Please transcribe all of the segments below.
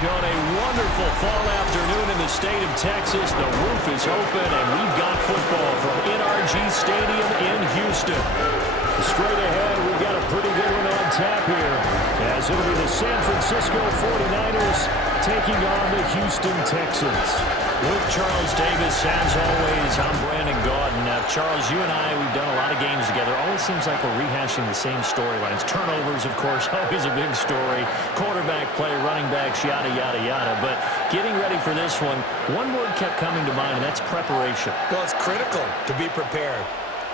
On a wonderful fall afternoon in the state of Texas, the roof is open, and we've got football from NRG Stadium in Houston. Straight ahead, we've got a pretty good one on tap here, as it'll be the San Francisco 49ers taking on the Houston Texans. With Charles Davis, as always, I'm Brandon Gaudin. Now, Charles, you and I, we've done a lot of games together. Always seems like we're rehashing the same storylines. Turnovers, of course, always a big story. Quarterback play, running backs, yada, yada, yada. But getting ready for this one word kept coming to mind, and that's preparation. Well, it's critical to be prepared.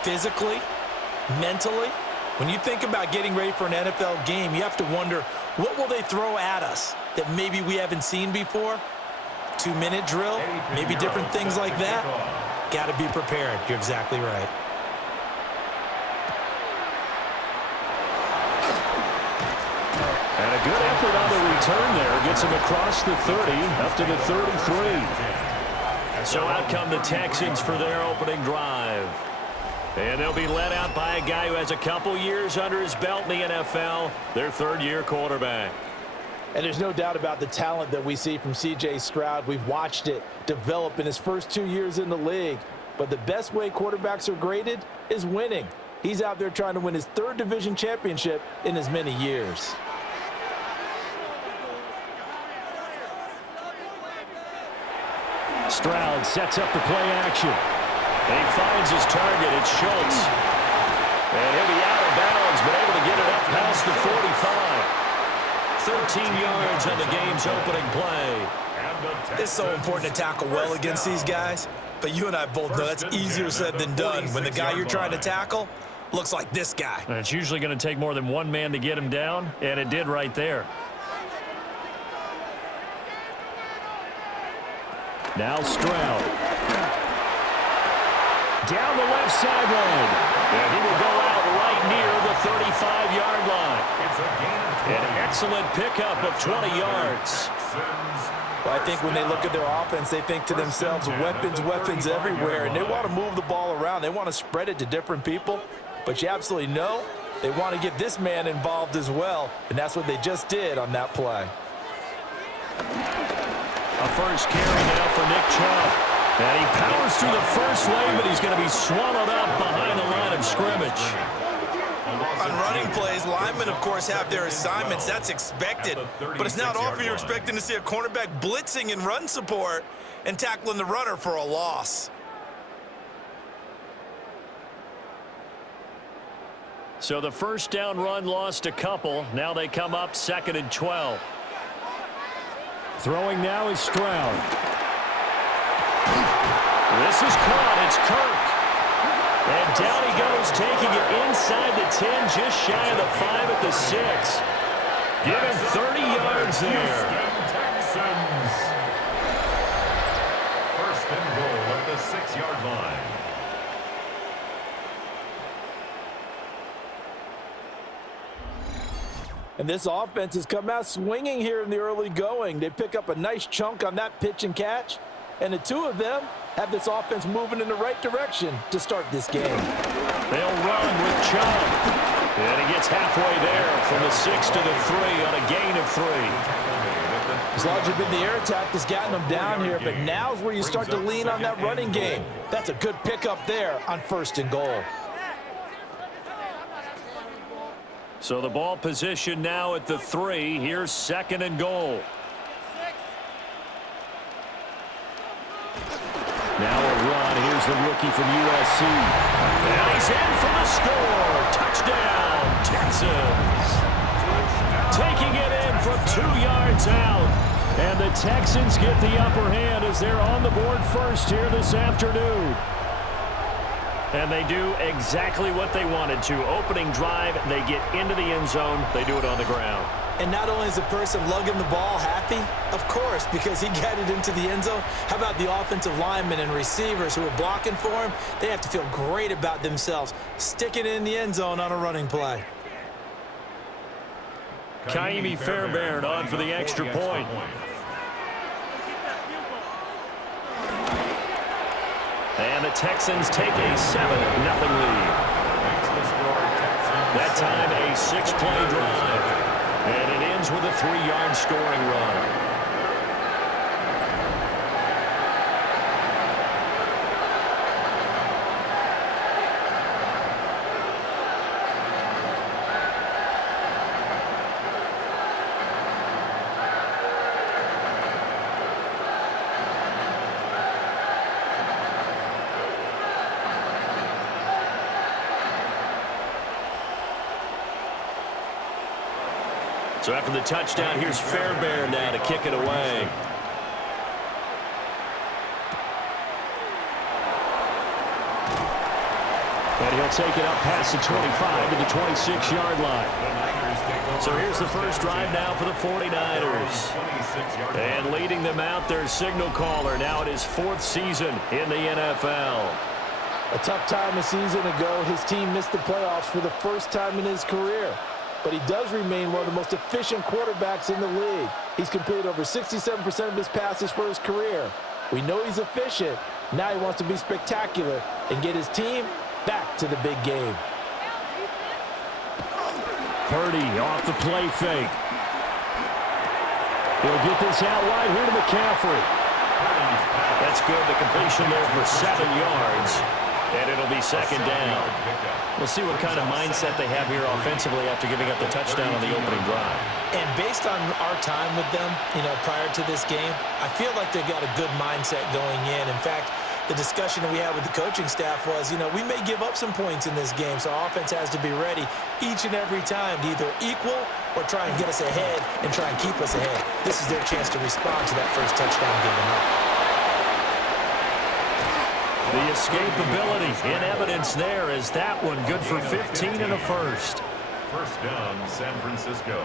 Physically, mentally. When you think about getting ready for an NFL game, you have to wonder, what will they throw at us that maybe we haven't seen before? 2-minute drill, maybe different things like that. Got to be prepared. You're exactly right. And a good effort on the return there. Gets him across the 30, up to the 33. So out come the Texans for their opening drive. And they'll be led out by a guy who has a couple years under his belt in the NFL, their third-year quarterback. And there's no doubt about the talent that we see from C.J. Stroud. We've watched it develop in his first 2 years in the league. But the best way quarterbacks are graded is winning. He's out there trying to win his third division championship in as many years. Stroud sets up the play action. And he finds his target. It's Schultz. And he'll be out of bounds, but able to get it up past the 45. 13 yards on the game's opening play. It's so important to tackle well against these guys, but you and I both know that's easier said than done when the guy you're trying to tackle looks like this guy. And it's usually going to take more than one man to get him down, and it did right there. Now Stroud. Down the left sideline. And he will go out right near the 35-yard line. An excellent pickup of 20 yards. Well, I think when they look at their offense, they think to themselves, weapons everywhere, and they want to move the ball around. They want to spread it to different people, but you absolutely know they want to get this man involved as well, and that's what they just did on that play. A first carry now for Nick Chubb. And he powers through the first lane, but he's going to be swallowed up behind the line of scrimmage. On running plays, linemen, of course, have their assignments. That's expected. But it's not often you're expecting to see a cornerback blitzing in run support and tackling the runner for a loss. So the first down run lost a couple. Now they come up 2nd and 12. Throwing now is Stroud. This is caught. It's Kirk. And down he goes, taking it inside the 10, just shy of the 5 at the 6. Give him 30 yards there. Texans. First and goal at the 6-yard line. And this offense has come out swinging here in the early going. They pick up a nice chunk on that pitch and catch. And the two of them have this offense moving in the right direction to start this game. They'll run with Chubb. And he gets halfway there from the 6 to the 3 on a gain of 3. As long as you've been the air attack that's gotten them down here, but now's where you start to lean on that running game. That's a good pickup there on 1st and goal. So the ball position now at the 3. Here's 2nd and goal. Now a run. Here's the rookie from USC. And he's in for the score. Touchdown, Texans. Taking it in from 2 yards out. And the Texans get the upper hand as they're on the board first here this afternoon. And they do exactly what they wanted to. Opening drive, they get into the end zone. They do it on the ground. And not only is the person lugging the ball happy, of course, because he got it into the end zone. How about the offensive linemen and receivers who are blocking for him? They have to feel great about themselves, sticking it in the end zone on a running play. Kaimi Fairbairn on for the extra point. And the Texans take a 7-0 lead. That time a 6-play drive. And it ends with a 3-yard scoring run. So after the touchdown, here's Fairbairn now to kick it away. And he'll take it up past the 25 to the 26-yard line. So here's the first drive now for the 49ers. And leading them out, their signal caller. Now it is 4th season in the NFL. A tough time a season ago, his team missed the playoffs for the first time in his career. But he does remain one of the most efficient quarterbacks in the league. He's completed over 67% of his passes for his career. We know he's efficient. Now he wants to be spectacular and get his team back to the big game. Purdy off the play fake. He'll get this out wide here to McCaffrey. That's good. The completion there for 7 yards. And it'll be second down. We'll see what kind of mindset they have here offensively after giving up the touchdown on the opening drive. And based on our time with them, prior to this game, I feel like they've got a good mindset going in. In fact, the discussion that we had with the coaching staff was, we may give up some points in this game, so our offense has to be ready each and every time to either equal or try and get us ahead and try and keep us ahead. This is their chance to respond to that first touchdown given up. The escapability in evidence there is that one good for 15 and a first. First down, San Francisco.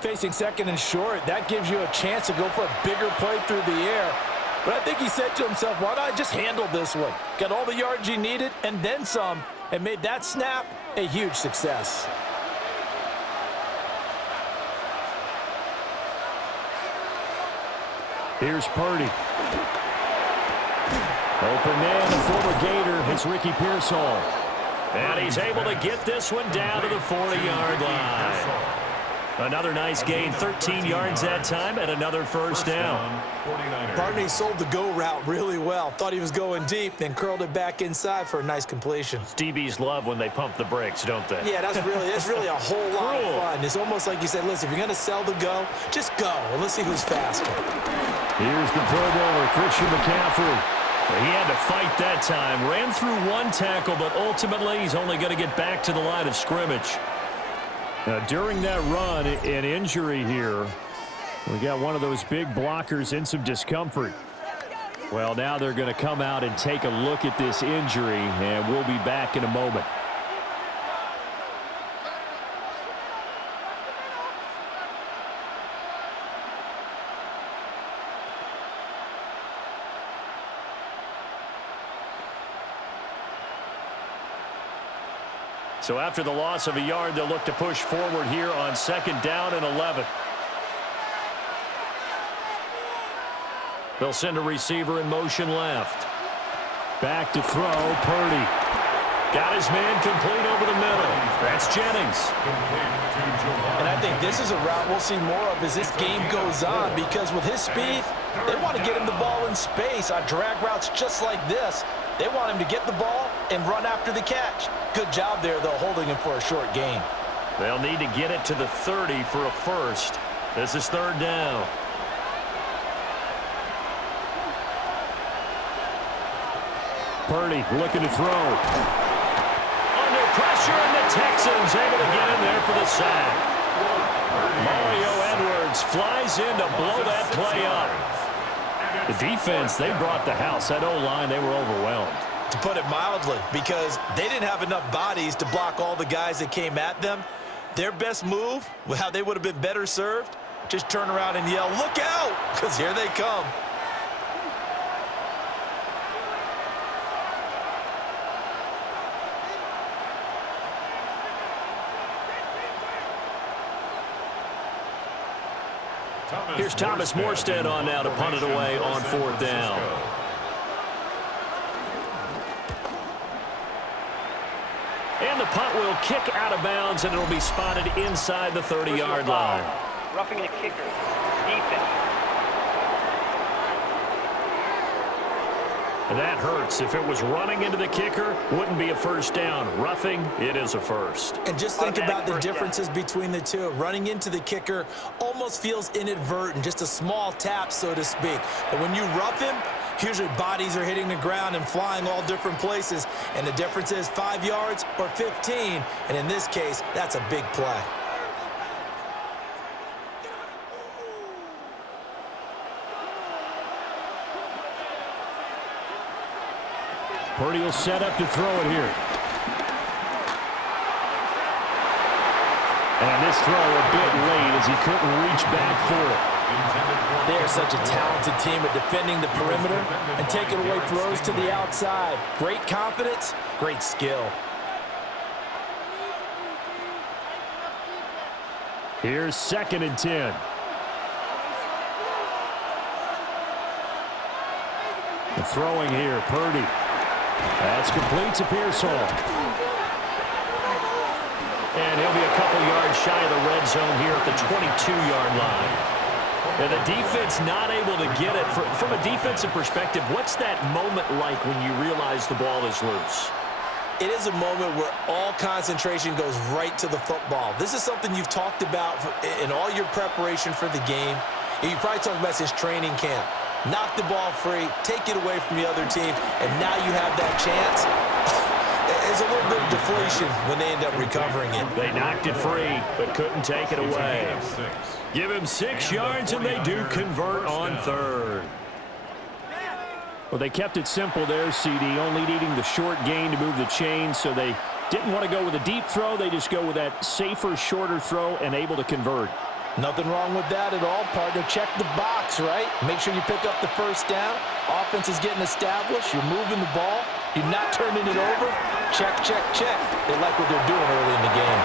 Facing second and short, that gives you a chance to go for a bigger play through the air. But I think he said to himself, why not just handle this one? Got all the yards you needed and then some, and made that snap a huge success. Here's Purdy. Open man, the former Gator. It's Ricky Pearsall. And he's able to get this one down to the 40-yard line. Another nice gain, 13 yards that time, and another first down. Barney sold the go route really well. Thought he was going deep, then curled it back inside for a nice completion. DBs love when they pump the brakes, don't they? Yeah, that's really a whole lot of fun. It's almost like you said, listen, if you're going to sell the go, just go, and let's see who's faster. Here's the Pro Bowler, Christian McCaffrey. He had to fight that time. Ran through one tackle, but ultimately he's only going to get back to the line of scrimmage. Now, during that run, an injury here. We got one of those big blockers in some discomfort. Well, now they're going to come out and take a look at this injury, and we'll be back in a moment. So after the loss of a yard, they'll look to push forward here on second down and 11. They'll send a receiver in motion left. Back to throw, Purdy. Got his man complete over the middle. That's Jennings. And I think this is a route we'll see more of as this game goes on, because with his speed, they want to get him the ball in space on drag routes just like this. They want him to get the ball and run after the catch. Good job there, though, holding him for a short gain. They'll need to get it to the 30 for a first. This is third down. Purdy looking to throw. Under pressure, and the Texans able to get in there for the sack. Mario Edwards flies in to blow that play up. The defense, they brought the house. That O-line, they were overwhelmed. To put it mildly, because they didn't have enough bodies to block all the guys that came at them. Their best move, how they would have been better served, just turn around and yell, look out, because here they come. Here's Thomas Morstead on now to punt it away on fourth down. And the punt will kick out of bounds, and it'll be spotted inside the 30-yard line. Roughing the kicker. Defense. That hurts. If it was running into the kicker, wouldn't be a first down. Roughing, it is a first. And just think about the differences between the two. Running into the kicker almost feels inadvertent, just a small tap, so to speak. But when you rough him, Usually bodies are hitting the ground and flying all different places, and the difference is 5 yards or 15, and in this case, that's a big play. Purdy will set up to throw it here. And this throw a bit late as he couldn't reach back for it. They are such a talented team at defending the perimeter and taking away throws to the outside. Great confidence, great skill. Here's 2nd and 10. The throwing here, Purdy. That's complete to Pearsall. And he'll be a couple yards shy of the red zone here at the 22-yard line. And the defense not able to get it. From a defensive perspective, what's that moment like when you realize the ball is loose? It is a moment where all concentration goes right to the football. This is something you've talked about in all your preparation for the game. You probably talked about this training camp. Knock the ball free, take it away from the other team, and now you have that chance. There's a little bit of deflation when they end up recovering it. They knocked it free, but couldn't take it away. Give him 6 yards, and they do convert on 3rd. Well, they kept it simple there, CD, only needing the short gain to move the chains, so they didn't want to go with a deep throw. They just go with that safer, shorter throw and able to convert. Nothing wrong with that at all, partner. Check the box, right? Make sure you pick up the first down. Offense is getting established. You're moving the ball. You're not turning it over. Check, check, check. They like what they're doing early in the game.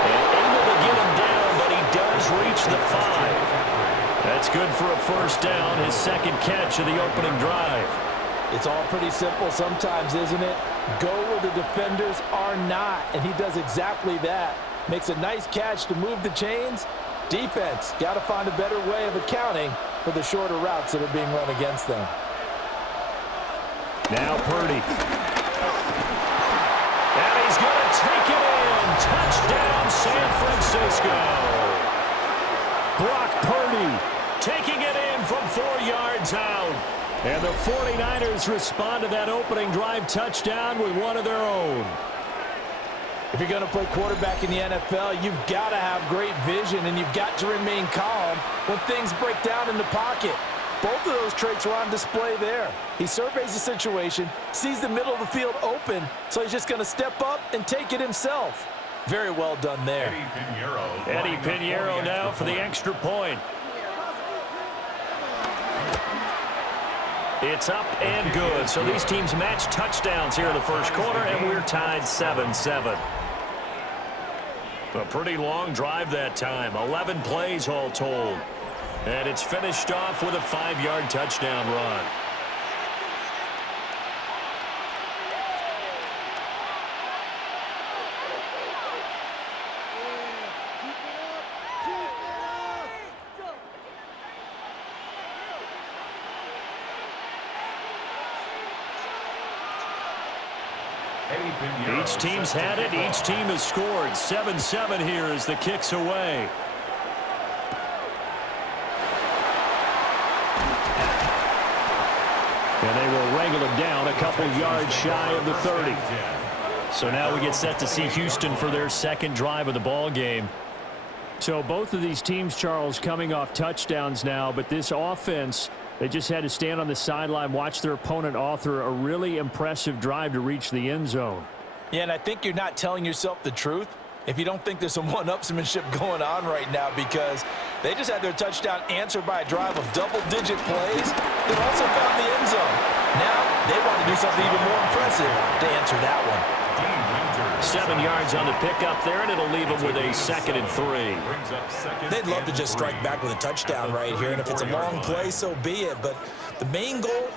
And able to get him down, but he does reach the 5. That's good for a first down, his 2nd catch of the opening drive. It's all pretty simple sometimes, isn't it? Go where the defenders are not, and he does exactly that. Makes a nice catch to move the chains. Defense, got to find a better way of accounting for the shorter routes that are being run against them. Now Purdy. And he's going to take it in. Touchdown, San Francisco. Brock Purdy taking it in from 4 yards out. And the 49ers respond to that opening drive touchdown with one of their own. If you're going to play quarterback in the NFL, you've got to have great vision, and you've got to remain calm when things break down in the pocket. Both of those traits are on display there. He surveys the situation, sees the middle of the field open, so he's just going to step up and take it himself. Very well done there. Eddie Pinheiro now for the extra point. It's up and good. So these teams match touchdowns here in the first quarter, and we're tied 7-7. A pretty long drive that time. 11 plays all told. And it's finished off with a 5-yard touchdown run. Each team's had it. Each team has scored. 7-7 here as the kick's away. And they will wrangle him down a couple yards shy of the 30. So now we get set to see Houston for their 2nd drive of the ball game. So both of these teams, Charles, coming off touchdowns now, but this offense, they just had to stand on the sideline, watch their opponent author a really impressive drive to reach the end zone. Yeah, and I think you're not telling yourself the truth if you don't think there's some one-upsmanship going on right now, because they just had their touchdown answered by a drive of double-digit plays that also found the end zone. Now they want to do something even more impressive to answer that one. 7 yards on the pickup there, and it'll leave them with a 2nd and 3. They'd love to just strike back with a touchdown right here, and if it's a long play, so be it. But the main goal,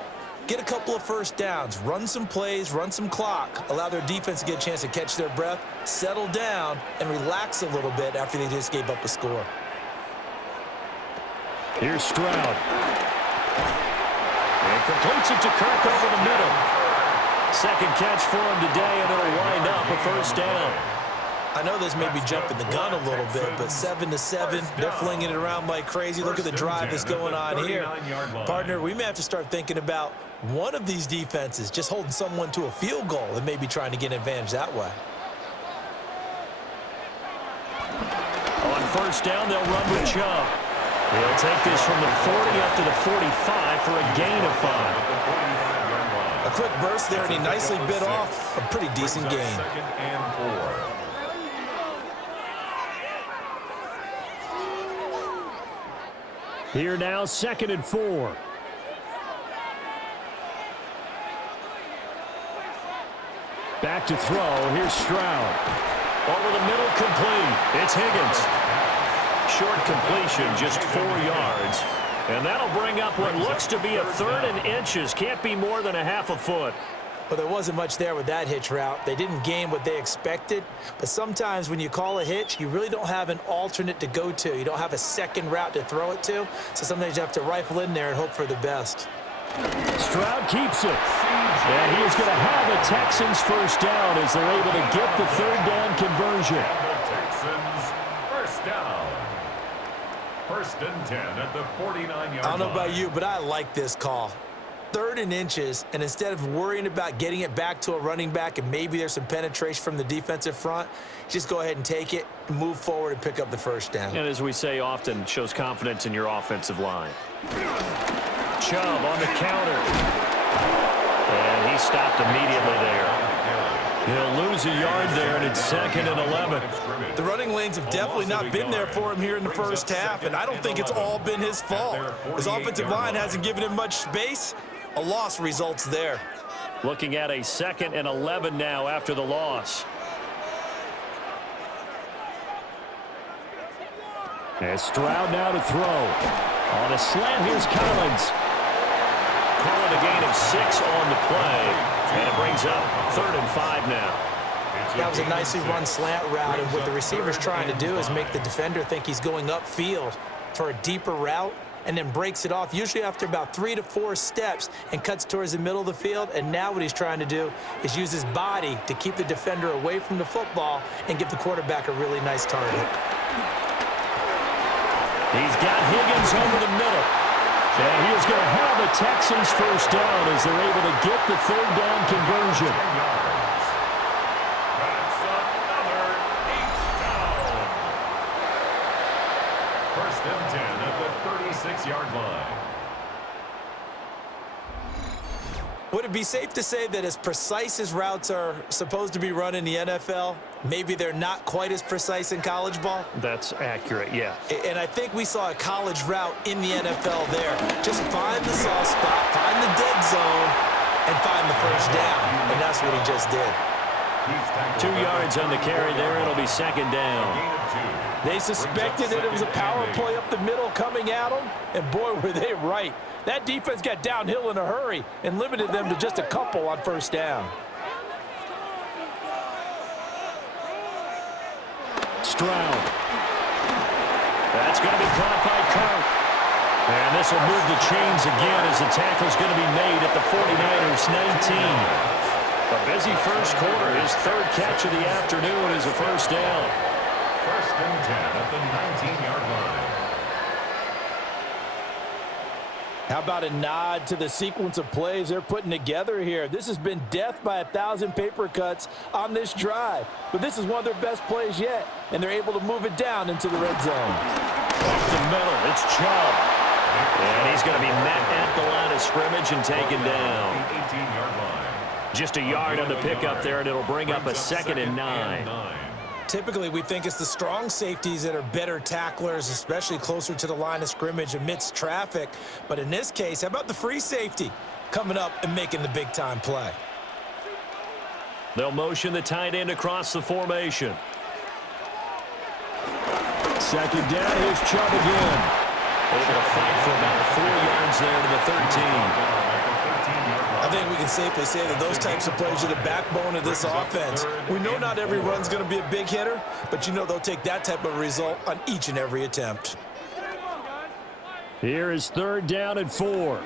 get a couple of first downs, run some plays, run some clock, allow their defense to get a chance to catch their breath, settle down, and relax a little bit after they just gave up a score. Here's Stroud. And completes it to Kirk over the middle. 2nd catch for him today, and it'll wind up a first down. I know this may be jumping the gun a little bit, but 7-7, they're flinging it around like crazy. Look at the drive that's going on here. Partner, we may have to start thinking about one of these defenses just holding someone to a field goal and maybe trying to get an advantage that way. On first down, they'll run with Chubb. He'll take this from the 40 up to the 45 for a gain of 5. A quick burst there, and he nicely bit off a pretty decent gain. Here now, 2nd and 4. Back to throw. Here's Stroud. Over the middle, complete. It's Higgins. Short completion, just 4 yards. And that'll bring up what looks to be a 3rd and inches. Can't be more than a half a foot. Well, there wasn't much there with that hitch route. They didn't gain what they expected. But sometimes when you call a hitch, you really don't have an alternate to go to. You don't have a second route to throw it to. So sometimes you have to rifle in there and hope for the best. Stroud keeps it. And he's going to have a Texans first down as they're able to get the 3rd down conversion. Texans first down. 1st and 10 at the 49-yard line. I don't know about you, but I like this call. 3rd and inches, and instead of worrying about getting it back to a running back and maybe there's some penetration from the defensive front, just go ahead and take it, move forward, and pick up the first down. And as we say often, shows confidence in your offensive line. Chubb on the counter. And he stopped immediately there. He'll lose a yard there, and it's 2nd and 11. The running lanes have definitely not been there for him here in the first half, and I don't think it's all been his fault. His offensive line hasn't given him much space. A loss results there. Looking at a 2nd and 11 now after the loss. And Stroud now to throw. On a slant, here's Collins. Calling a gain of 6 on the play. And it brings up 3rd and 5 now. That was a nicely run slant route, and what the receiver's trying to do is make the defender think he's going upfield for a deeper route, and then breaks it off, usually after about 3 to 4 steps, and cuts towards the middle of the field. And now what he's trying to do is use his body to keep the defender away from the football and give the quarterback a really nice target. He's got Higgins over the middle. And he is going to have a Texans first down as they're able to get the 3rd down conversion. That's another 8th down. 1st and 10 at the 36-yard line. Would it be safe to say that as precise as routes are supposed to be run in the NFL, maybe they're not quite as precise in college ball? That's accurate, yeah. And I think we saw a college route in the NFL there. Just find the soft spot, find the dead zone, and find the first down. And that's what he just did. 2 yards on the carry there. It'll be 2nd down. They suspected that it was a power play up the middle coming at them, and boy, were they right. That defense got downhill in a hurry and limited them to just a couple on first down. Stroud. That's going to be caught by Kirk. And this will move the chains again as the tackle's going to be made at the 49ers 19. A busy first quarter. His 3rd catch of the afternoon is a first down. 1st and 10 at the 19-yard line. How about a nod to the sequence of plays they're putting together here? This has been death by 1,000 paper cuts on this drive. But this is one of their best plays yet, and they're able to move it down into the red zone. Off the middle, it's Chubb. And he's going to be met at the line of scrimmage and taken down. 18-yard line. Just a yard on the pickup there, and it'll bring up a 2nd and 9. Typically, we think it's the strong safeties that are better tacklers, especially closer to the line of scrimmage amidst traffic. But in this case, how about the free safety coming up and making the big-time play? They'll motion the tight end across the formation. 2nd down, here's Chubb again. Able to fight for about 4 yards there to the 13. I think we can safely say that those types of plays are the backbone of this offense. We know not every run's going to be a big hitter, but you know they'll take that type of result on each and every attempt. Here is 3rd down and 4.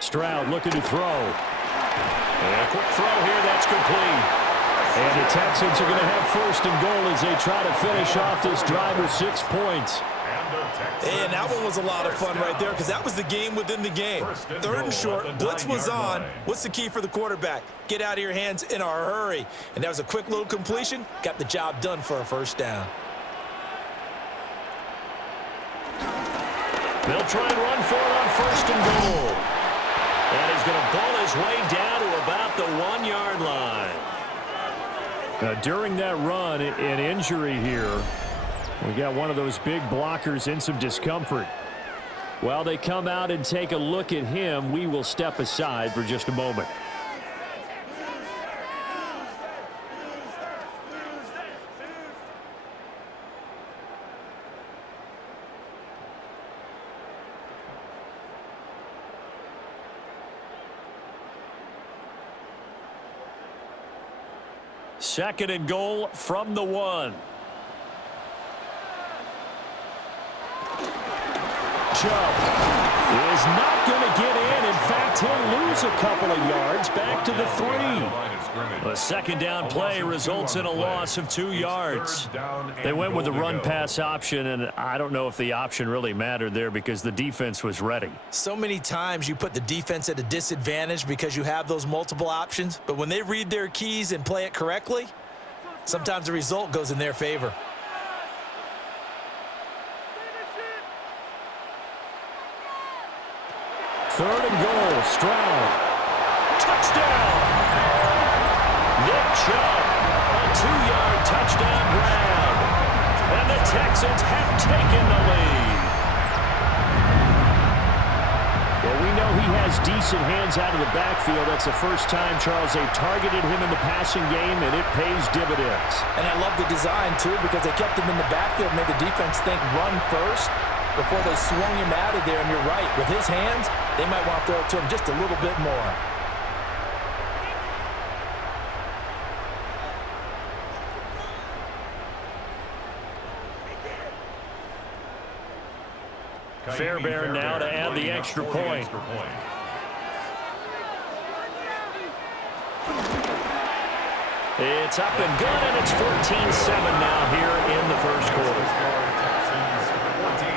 Stroud looking to throw. And a quick throw here, that's complete. And the Texans are going to have first and goal as they try to finish off this drive with 6 points. And that one was a lot of fun right there because that was the game within the game. Third and short, blitz was on. What's the key for the quarterback? Get out of your hands in a hurry. And that was a quick little completion. Got the job done for a first down. They'll try and run for it on first and goal. And he's going to ball his way down to about the 1-yard line. During that run, an injury here. We got one of those big blockers in some discomfort. While they come out and take a look at him, we will step aside for just a moment. Second and goal from the 1. Chubb is not going to get in. In fact, he'll lose a couple of yards back to the 3. A second down play results in a loss of 2 yards. They went with the run-pass option, and I don't know if the option really mattered there because the defense was ready. So many times you put the defense at a disadvantage because you have those multiple options, but when they read their keys and play it correctly, sometimes the result goes in their favor. Third and goal, Stroud. Touchdown! Nick Chubb, a 2-yard touchdown grab. And the Texans have taken the lead. Well, we know he has decent hands out of the backfield. That's the first time, Charles, they've targeted him in the passing game, and it pays dividends. And I love the design, too, because they kept him in the backfield, made the defense think run first before they swung him out of there. And you're right, with his hands, they might want to throw it to him just a little bit more. Fairbairn now to add the extra point. It's up and good, and it's 14-7 now here in the first quarter.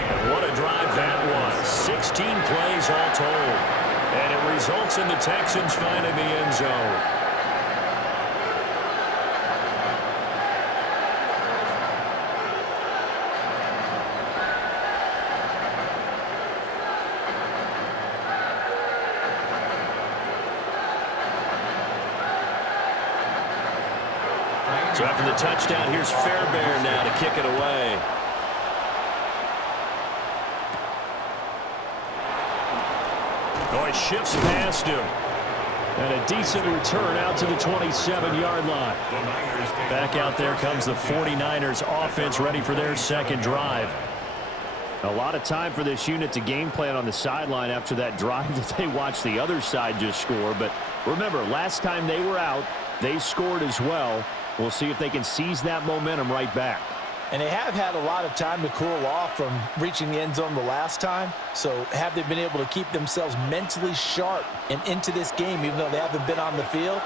And what a drive that was. 16 plays all told. And it results in the Texans finding the end zone. So after the touchdown, here's Fairbairn now to kick it away. Oh, he shifts past him. And a decent return out to the 27-yard line. Back out there comes the 49ers offense ready for their second drive. A lot of time for this unit to game plan on the sideline after that drive that they watched the other side just score. But remember, last time they were out, they scored as well. We'll see if they can seize that momentum right back. And they have had a lot of time to cool off from reaching the end zone the last time. So have they been able to keep themselves mentally sharp and into this game, even though they haven't been on the field?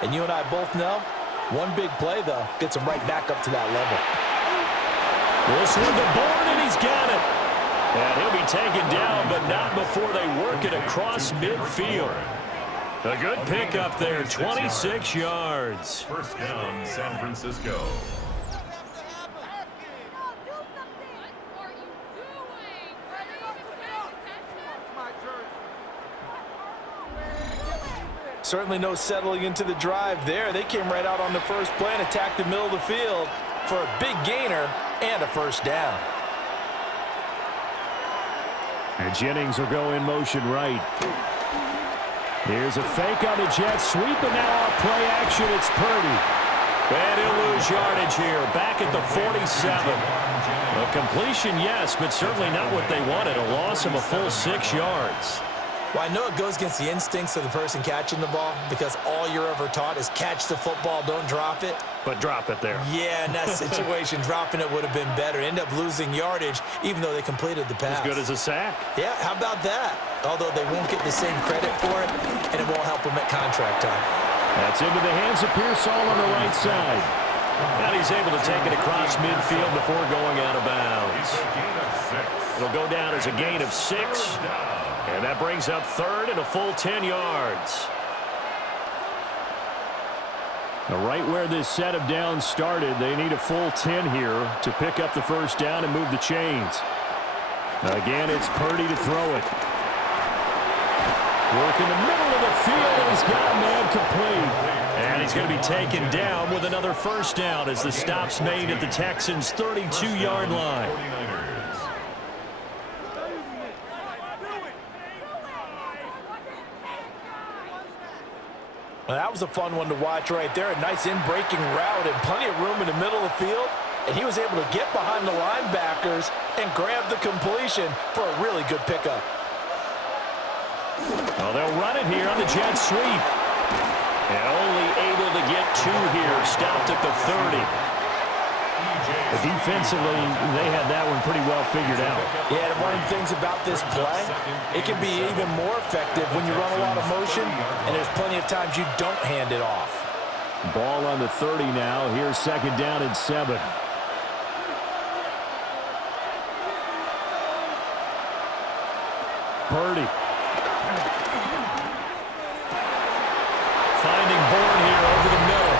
And you and I both know, one big play, though, gets them right back up to that level. This one the board, and he's got it. And he'll be taken down, but not before they work it across midfield. A good pickup there, 26 yards. First down, San Francisco. Certainly no settling into the drive there. They came right out on the first play and attacked the middle of the field for a big gainer and a first down. And Jennings will go in motion right. Here's a fake on the jet sweep, and now off play action, it's Purdy. And he'll lose yardage here, back at the 47. A completion, yes, but certainly not what they wanted. A loss of a full 6 yards. Well, I know it goes against the instincts of the person catching the ball because all you're ever taught is catch the football, don't drop it. But drop it there. Yeah, in that situation, dropping it would have been better. End up losing yardage, even though they completed the pass. As good as a sack. Yeah, how about that? Although they won't get the same credit for it, and it won't help them at contract time. That's into the hands of Pearsall on the right side. And he's able to take it across midfield before going out of bounds. It'll go down as a gain of 6. And that brings up third and a full 10 yards. Now, right where this set of downs started, they need a full 10 here to pick up the first down and move the chains. Again, it's Purdy to throw it. Work in the middle of the field, and he's got a man complete. And he's going to be taken down with another first down as the stop's made at the Texans' 32-yard line. Well, that was a fun one to watch right there. A nice in-breaking route and plenty of room in the middle of the field. And he was able to get behind the linebackers and grab the completion for a really good pickup. Well, they'll run it here on the jet sweep. And only able to get 2 here. Stopped at the 30. But defensively, they had that one pretty well figured out. Yeah, and one of the things about this play, it can be even more effective when you run a lot of motion, and there's plenty of times you don't hand it off. Ball on the 30 now. Here's second down and 7. Purdy. Finding Bourne here over the middle.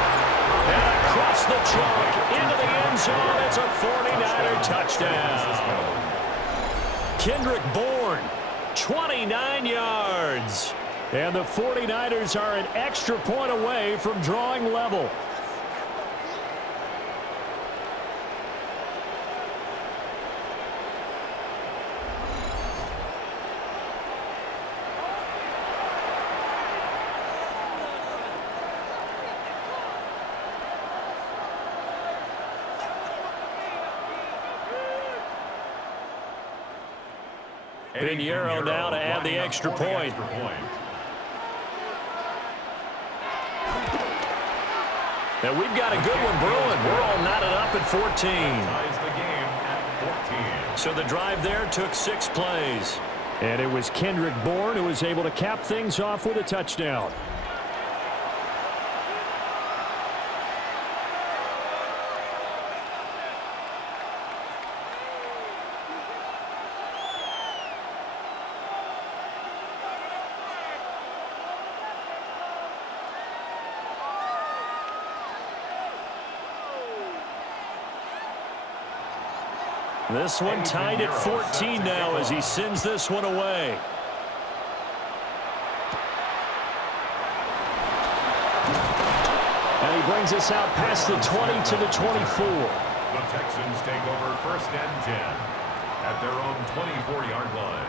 And across the chalk into the end zone. It's a 49er touchdown. Kendrick Bourne, 29 yards. And the 49ers are an extra point away from drawing level. Pinheiro now to add the extra point. And we've got a good one brewing. We're all knotted up at 14. So the drive there took 6 plays. And it was Kendrick Bourne who was able to cap things off with a touchdown. This one tied at 14 now as he sends this one away. And he brings us out past the 20 to the 24. The Texans take over 1st and 10 at their own 24-yard line.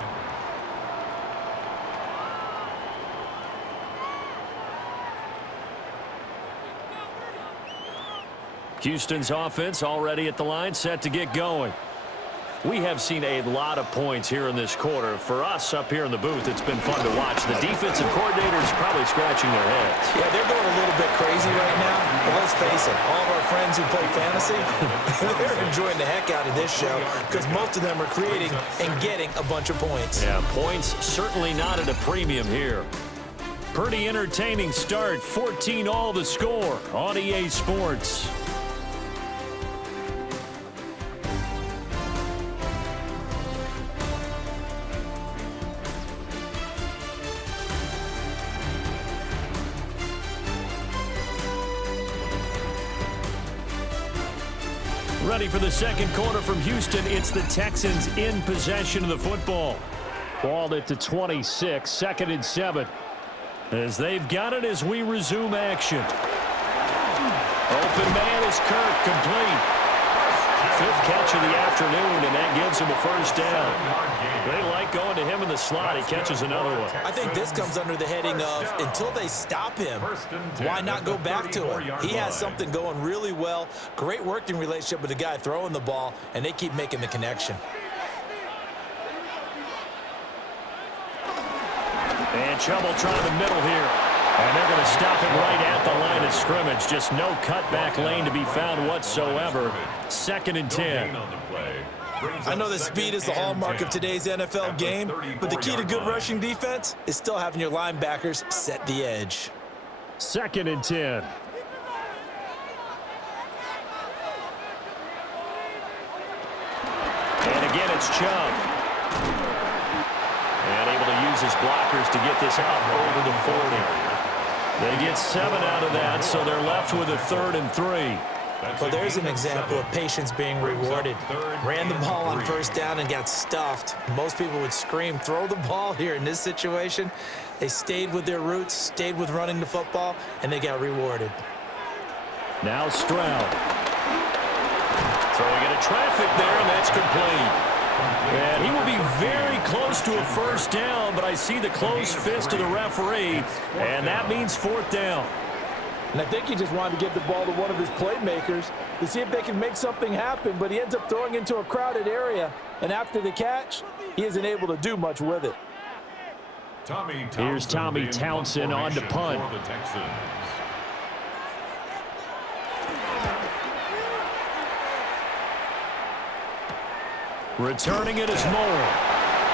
Houston's offense already at the line, set to get going. We have seen a lot of points here in this quarter. For us up here in the booth, it's been fun to watch. The defensive coordinators probably scratching their heads. Yeah, they're going a little bit crazy right now. But let's face it, all of our friends who play fantasy, they're enjoying the heck out of this show because most of them are creating and getting a bunch of points. Yeah, points certainly not at a premium here. Pretty entertaining start. 14 all the score on EA Sports. Ready for the second quarter from Houston. It's the Texans in possession of the football. Balled it to 26, 2nd and 7. As they've got it as we resume action. Open man is Kirk, complete. 5th catch of the afternoon, and that gives him a first down. They like going to him in the slot. He catches another one. I think this comes under the heading of until they stop him, why not go back to him? He has something going really well. Great working relationship with the guy throwing the ball, and they keep making the connection. And trouble trying the middle here. And they're going to stop him right at the line of scrimmage. Just no cutback lane to be found whatsoever. 2nd and 10. I know that speed is the hallmark of today's NFL game, but the key to good rushing defense is still having your linebackers set the edge. 2nd and 10. And again, it's Chubb. And able to use his blockers to get this out over the 40. They get 7 out of that, so they're left with a 3rd and 3. Well, there's an example of patience being rewarded. Ran the ball on 1st down and got stuffed. Most people would scream, throw the ball here. In this situation, they stayed with their roots, stayed with running the football, and they got rewarded. Now Stroud. Throwing into traffic there, and that's complete. And he will be very close to a 1st down, but I see the closed fist of the referee, and that means 4th down. And I think he just wanted to give the ball to one of his playmakers to see if they can make something happen, but he ends up throwing into a crowded area, and after the catch, he isn't able to do much with it. Here's Tommy Townsend on to punt. For the Texans. Returning it is Moore.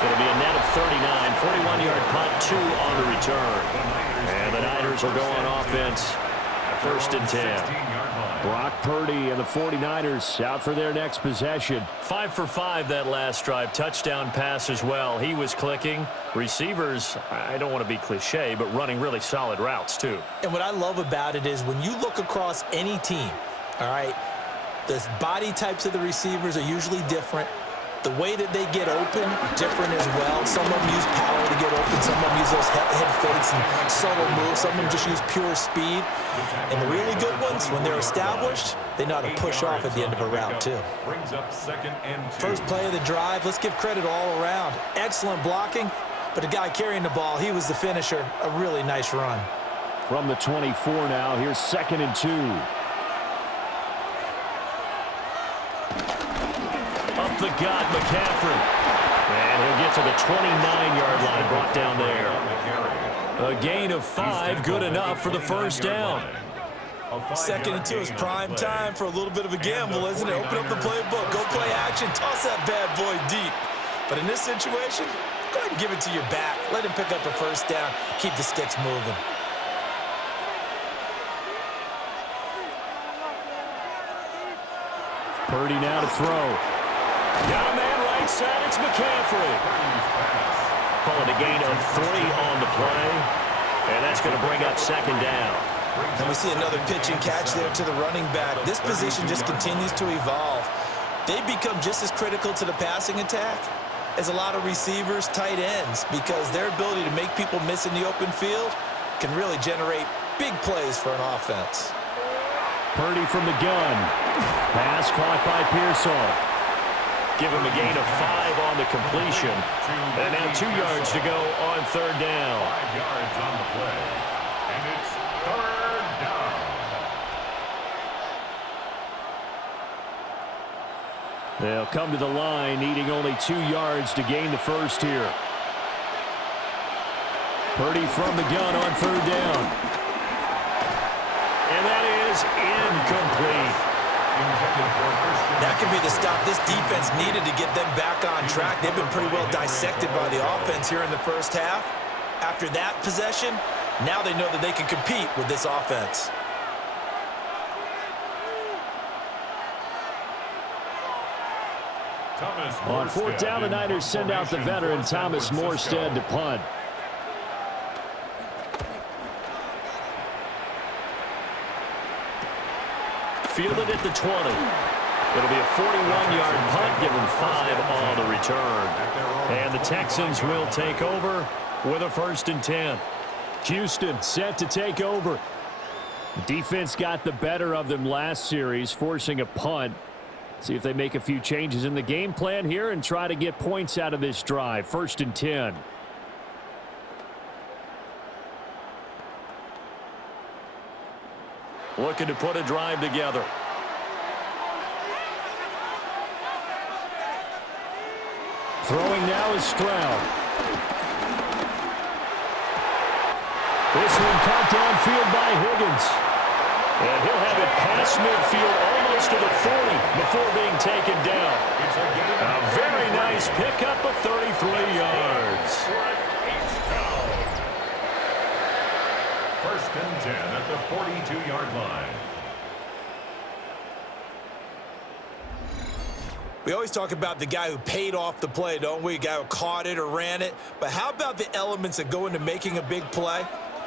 It'll be a net of 39, 41-yard punt, 2 on the return. And the Niners will go on offense, 1st and 10. Brock Purdy and the 49ers out for their next possession. 5 for 5 that last drive. Touchdown pass as well. He was clicking. Receivers, I don't want to be cliche, but running really solid routes too. And what I love about it is when you look across any team, all right, the body types of the receivers are usually different. The way that they get open, different as well. Some of them use power to get open. Some of them use those head fakes and subtle moves. Some of them just use pure speed. And the really good ones, when they're established, they know how to push off at the end of a route, too. Brings up 2nd and 2. First play of the drive, let's give credit all around. Excellent blocking, but the guy carrying the ball, he was the finisher. A really nice run. From the 24 now, here's 2nd and 2. Up the gut, McCaffrey. And he'll get to the 29-yard line, brought down there. A gain of 5, good enough for the 1st down. 2nd and 2 is prime time for a little bit of a gamble, isn't it? Open up the playbook, go play action, toss that bad boy deep. But in this situation, go ahead and give it to your back. Let him pick up a 1st down, keep the sticks moving. Purdy now to throw. Got a man right side, it's McCaffrey. Calling a gain of 3 on the play. And that's going to bring up 2nd down. And we see another pitch and catch there to the running back. This position just continues to evolve. They become just as critical to the passing attack as a lot of receivers, tight ends, because their ability to make people miss in the open field can really generate big plays for an offense. Purdy from the gun. Pass caught by Pearsall. Give him a gain of 5 on the completion. And now 2 yards to go on 3rd down. 5 yards on the play. And it's 3rd down. They'll come to the line, needing only 2 yards to gain the 1st here. Purdy from the gun on 3rd down. And that is incomplete. That could be the stop this defense needed to get them back on track. They've been pretty well dissected by the offense here in the 1st half. After that possession, now they know that they can compete with this offense. On 4th down, the Niners send out the veteran Thomas Morstead to punt. Fielded at the 20. It'll be a 41-yard punt, give him 5 on the return. And the Texans will take over with a 1st and 10. Houston set to take over. Defense got the better of them last series, forcing a punt. See if they make a few changes in the game plan here and try to get points out of this drive. 1st and 10. Looking to put a drive together. Throwing now is Stroud. This one caught downfield by Higgins. And he'll have it past midfield almost to the 40 before being taken down. A very nice pickup of 33 yards. First and 10 at the 42-yard line. We always talk about the guy who paid off the play, don't we? The guy who caught it or ran it. But how about the elements that go into making a big play?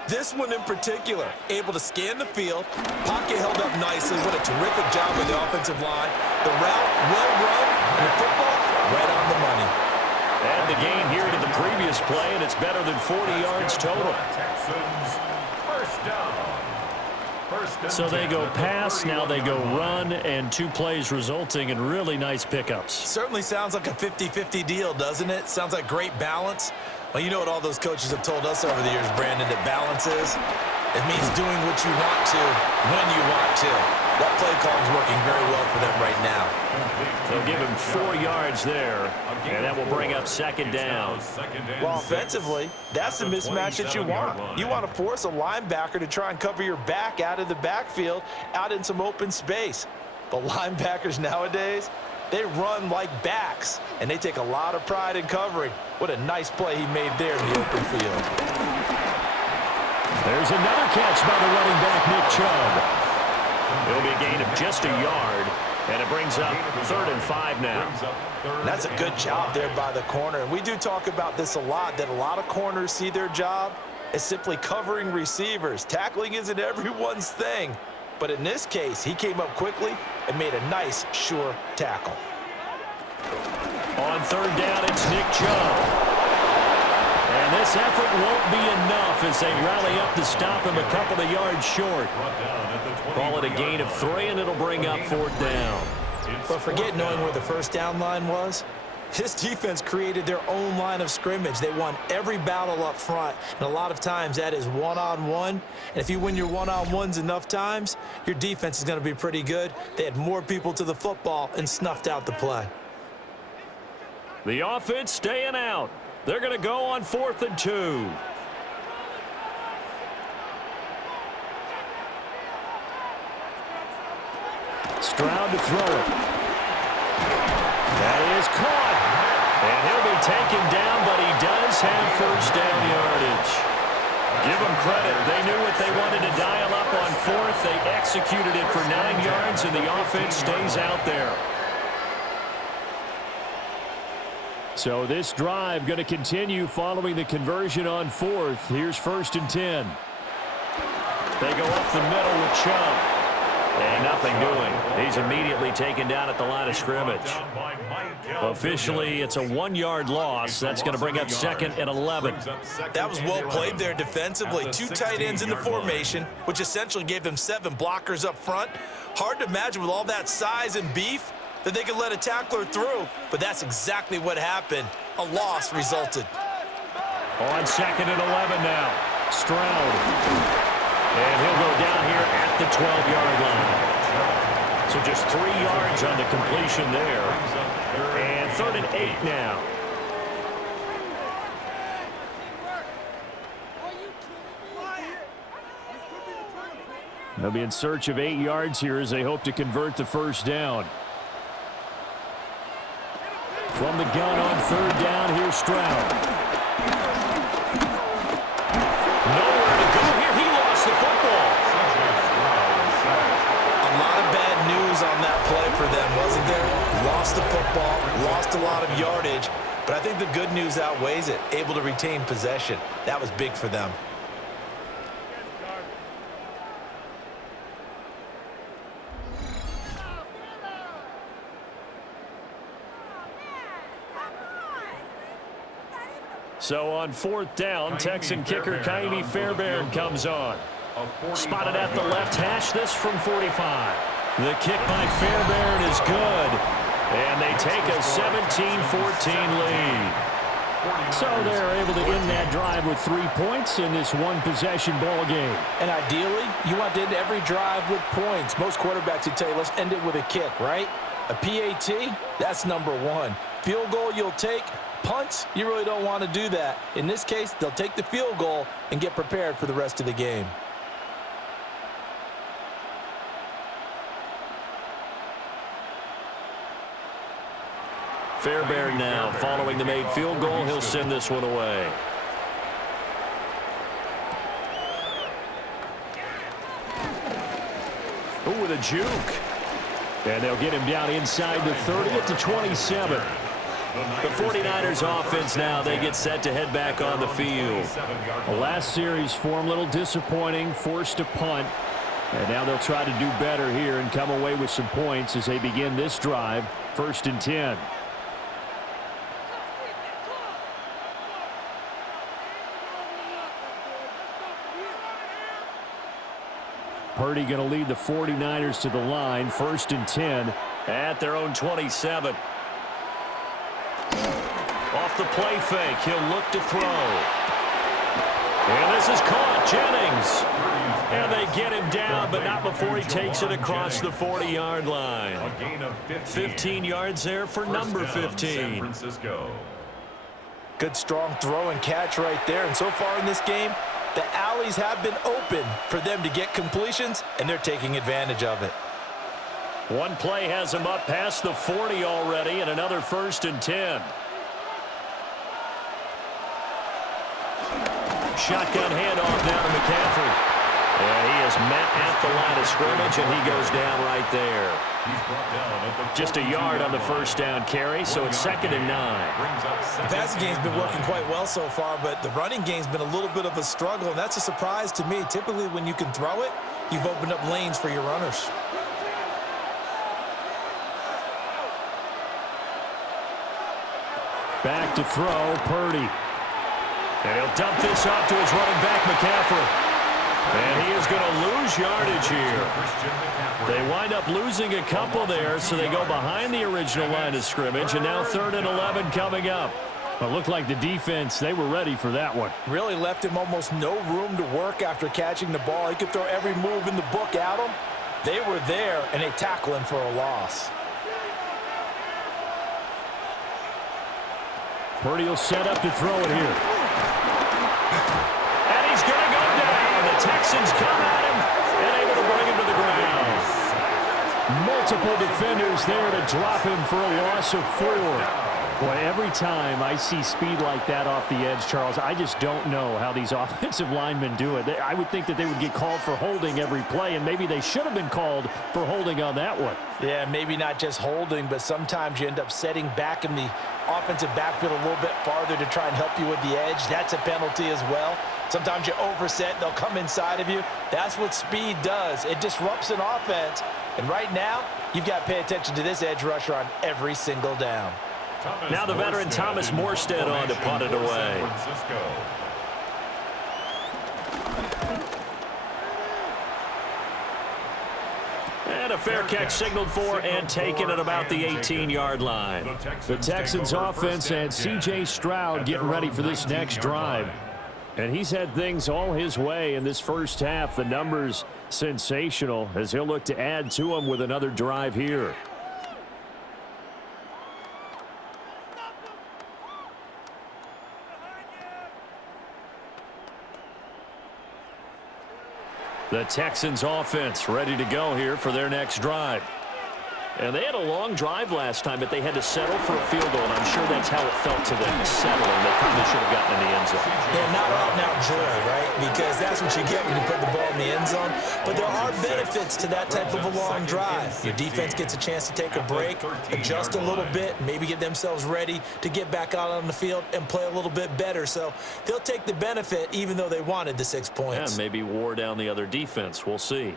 This one in particular, able to scan the field, pocket held up nicely. What a terrific job with the offensive line. The route, well run, and the football, right on the money. And the gain here to the previous play, and it's better than 40 yards total. Texans, first down. So they go pass, now they go run, and 2 plays resulting in really nice pickups. Certainly sounds like a 50-50 deal, doesn't it? Sounds like great balance. Well, you know what all those coaches have told us over the years, Brandon, that balance is? It means doing what you want to, when you want to. That play call is working very well for them right now. They'll give him 4 yards there, and that will bring up second down. Well, offensively, that's the mismatch that you want. You want to force a linebacker to try and cover your back out of the backfield, out in some open space. But linebackers nowadays, they run like backs, and they take a lot of pride in covering. What a nice play he made there in the open field. There's another catch by the running back, Nick Chubb. It'll be a gain of just a yard, and it brings up 3rd and 5 now. That's a good job there by the corner. And we do talk about this a lot, that a lot of corners see their job as simply covering receivers. Tackling isn't everyone's thing. But in this case, he came up quickly and made a nice, sure tackle. On 3rd down, it's Nick Chubb. And this effort won't be enough as they rally up to stop him a couple of yards short. Call it a gain of 3, and it'll bring up 4th down. But forget knowing where the first down line was. This defense created their own line of scrimmage. They won every battle up front, and a lot of times that is one-on-one. And if you win your one-on-ones enough times, your defense is going to be pretty good. They had more people to the football and snuffed out the play. The offense staying out. They're going to go on 4th and 2. Stroud to throw it. That is caught. And he'll be taken down, but he does have first down yardage. Give them credit. They knew what they wanted to dial up on 4th. They executed it for 9 yards, and the offense stays out there. So this drive going to continue following the conversion on 4th. Here's 1st and 10. They go up the middle with Chubb. And nothing doing. He's immediately taken down at the line of scrimmage. Officially, it's a 1-yard loss. That's going to bring up 2nd and 11. That was well played there defensively. 2 tight ends in the formation, which essentially gave them 7 blockers up front. Hard to imagine with all that size and beef that they could let a tackler through, but that's exactly what happened. A loss resulted. On 2nd and 11 now. Stroud. And he'll go down here at the 12-yard line. So just 3 yards on the completion there. And 3rd and 8 now. They'll be in search of 8 yards here as they hope to convert the first down. From the gun on 3rd down, here's Stroud. Nowhere to go here. He lost the football. A lot of bad news on that play for them, wasn't there? Lost the football, lost a lot of yardage, but I think the good news outweighs it. Able to retain possession. That was big for them. So on 4th down, Texan kicker Kaimi Fairbairn comes on. Spotted at the left hash, this from 45. The kick by Fairbairn is good. And they take a 17-14 lead. So they're able to end that drive with 3 points in this one-possession ball game. And ideally, you want to end every drive with points. Most quarterbacks would tell you, let's end it with a kick, right? A PAT, that's number 1. Field goal you'll take, punts, you really don't want to do that. In this case, they'll take the field goal and get prepared for the rest of the game. Fairbairn now following the made field goal. He'll send this one away. Oh, with a juke. And they'll get him down inside the 30 at the 27. The 49ers offense now, they get set to head back on the field. The last series for him, a little disappointing, forced to punt. And now they'll try to do better here and come away with some points as they begin this drive, 1st and 10. Purdy going to lead the 49ers to the line, 1st and 10. At their own 27. Off the play fake, he'll look to throw. And this is caught, Jennings. And they get him down, but not before he takes it across the 40-yard line. 15 yards there for number 15. Good strong throw and catch right there. And so far in this game, the alleys have been open for them to get completions, and they're taking advantage of it. One play has him up past the 40 already, and another 1st and 10. Shotgun handoff now to McCaffrey. And he is met at the line of scrimmage, and he goes down right there. Just a yard on the 1st down carry, so it's 2nd and 9. The passing game's been working quite well so far, but the running game's been a little bit of a struggle, and that's a surprise to me. Typically, when you can throw it, you've opened up lanes for your runners. Back to throw, Purdy. And he'll dump this off to his running back, McCaffrey. And he is going to lose yardage here. They wind up losing a couple there, so they go behind the original line of scrimmage, and now 3rd and 11 coming up. Well, it looked like the defense, they were ready for that one. Really left him almost no room to work after catching the ball. He could throw every move in the book at him. They were there, and they tackle him for a loss. Purdy will set up to throw it here. And he's going to go down. The Texans come at him and able to bring him to the ground. Multiple defenders there to drop him for a loss of 4. Boy, every time I see speed like that off the edge, Charles, I just don't know how these offensive linemen do it. I would think that they would get called for holding every play, and maybe they should have been called for holding on that one. Yeah, maybe not just holding, but sometimes you end up setting back in the offensive backfield a little bit farther to try and help you with the edge. That's a penalty as well. Sometimes you overset, they'll come inside of you. That's what speed does. It disrupts an offense. And right now, you've got to pay attention to this edge rusher on every single down. Now the veteran Thomas Morstead on to punt it away. And a fair catch signaled for and taken at about the 18-yard line. The Texans offense and C.J. Stroud getting ready for this next drive. And he's had things all his way in this first half. The numbers sensational as he'll look to add to them with another drive here. The Texans offense ready to go here for their next drive. And they had a long drive last time, but they had to settle for a field goal, and I'm sure that's how it felt to them, settling. They probably should have gotten in the end zone. Yeah, not out-and-out joy, right? Because that's what you get when you put the ball in the end zone. But there are benefits to that type of a long drive. Your defense gets a chance to take a break, adjust a little bit, maybe get themselves ready to get back out on the field and play a little bit better. So they'll take the benefit even though they wanted the 6 points. Yeah, maybe wore down the other defense. We'll see.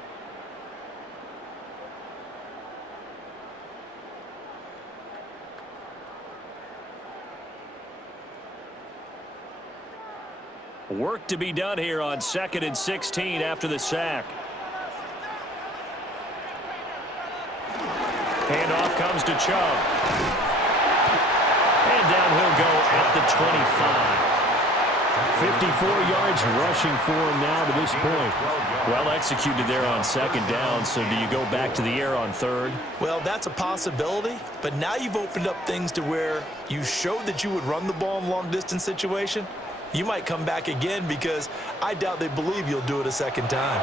Work to be done here on 2nd and 16 after the sack. Handoff comes to Chubb. And down he'll go at the 25. 54 yards rushing for him now to this point. Well executed there on second down, so do you go back to the air on third? Well, that's a possibility, but now you've opened up things to where you showed that you would run the ball in long-distance situation. You might come back again because I doubt they believe you'll do it a second time.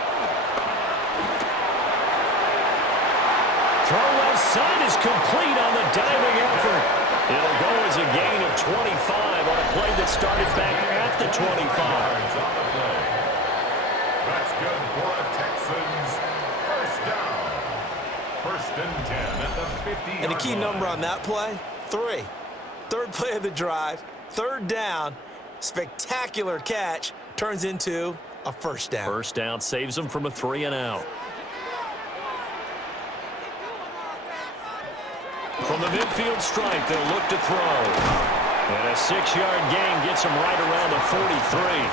Throw left side is complete on the diving effort. It'll go as a gain of 25 on a play that started back at the 25. That's good for a Texans first down. First and 10 at the 50-yard And the key number line. on that play, 3. Third play of the drive, third down, spectacular catch, turns into a first down. First down saves them from a 3-and-out. From the midfield stripe, they'll look to throw. And a 6-yard gain gets them right around the 43.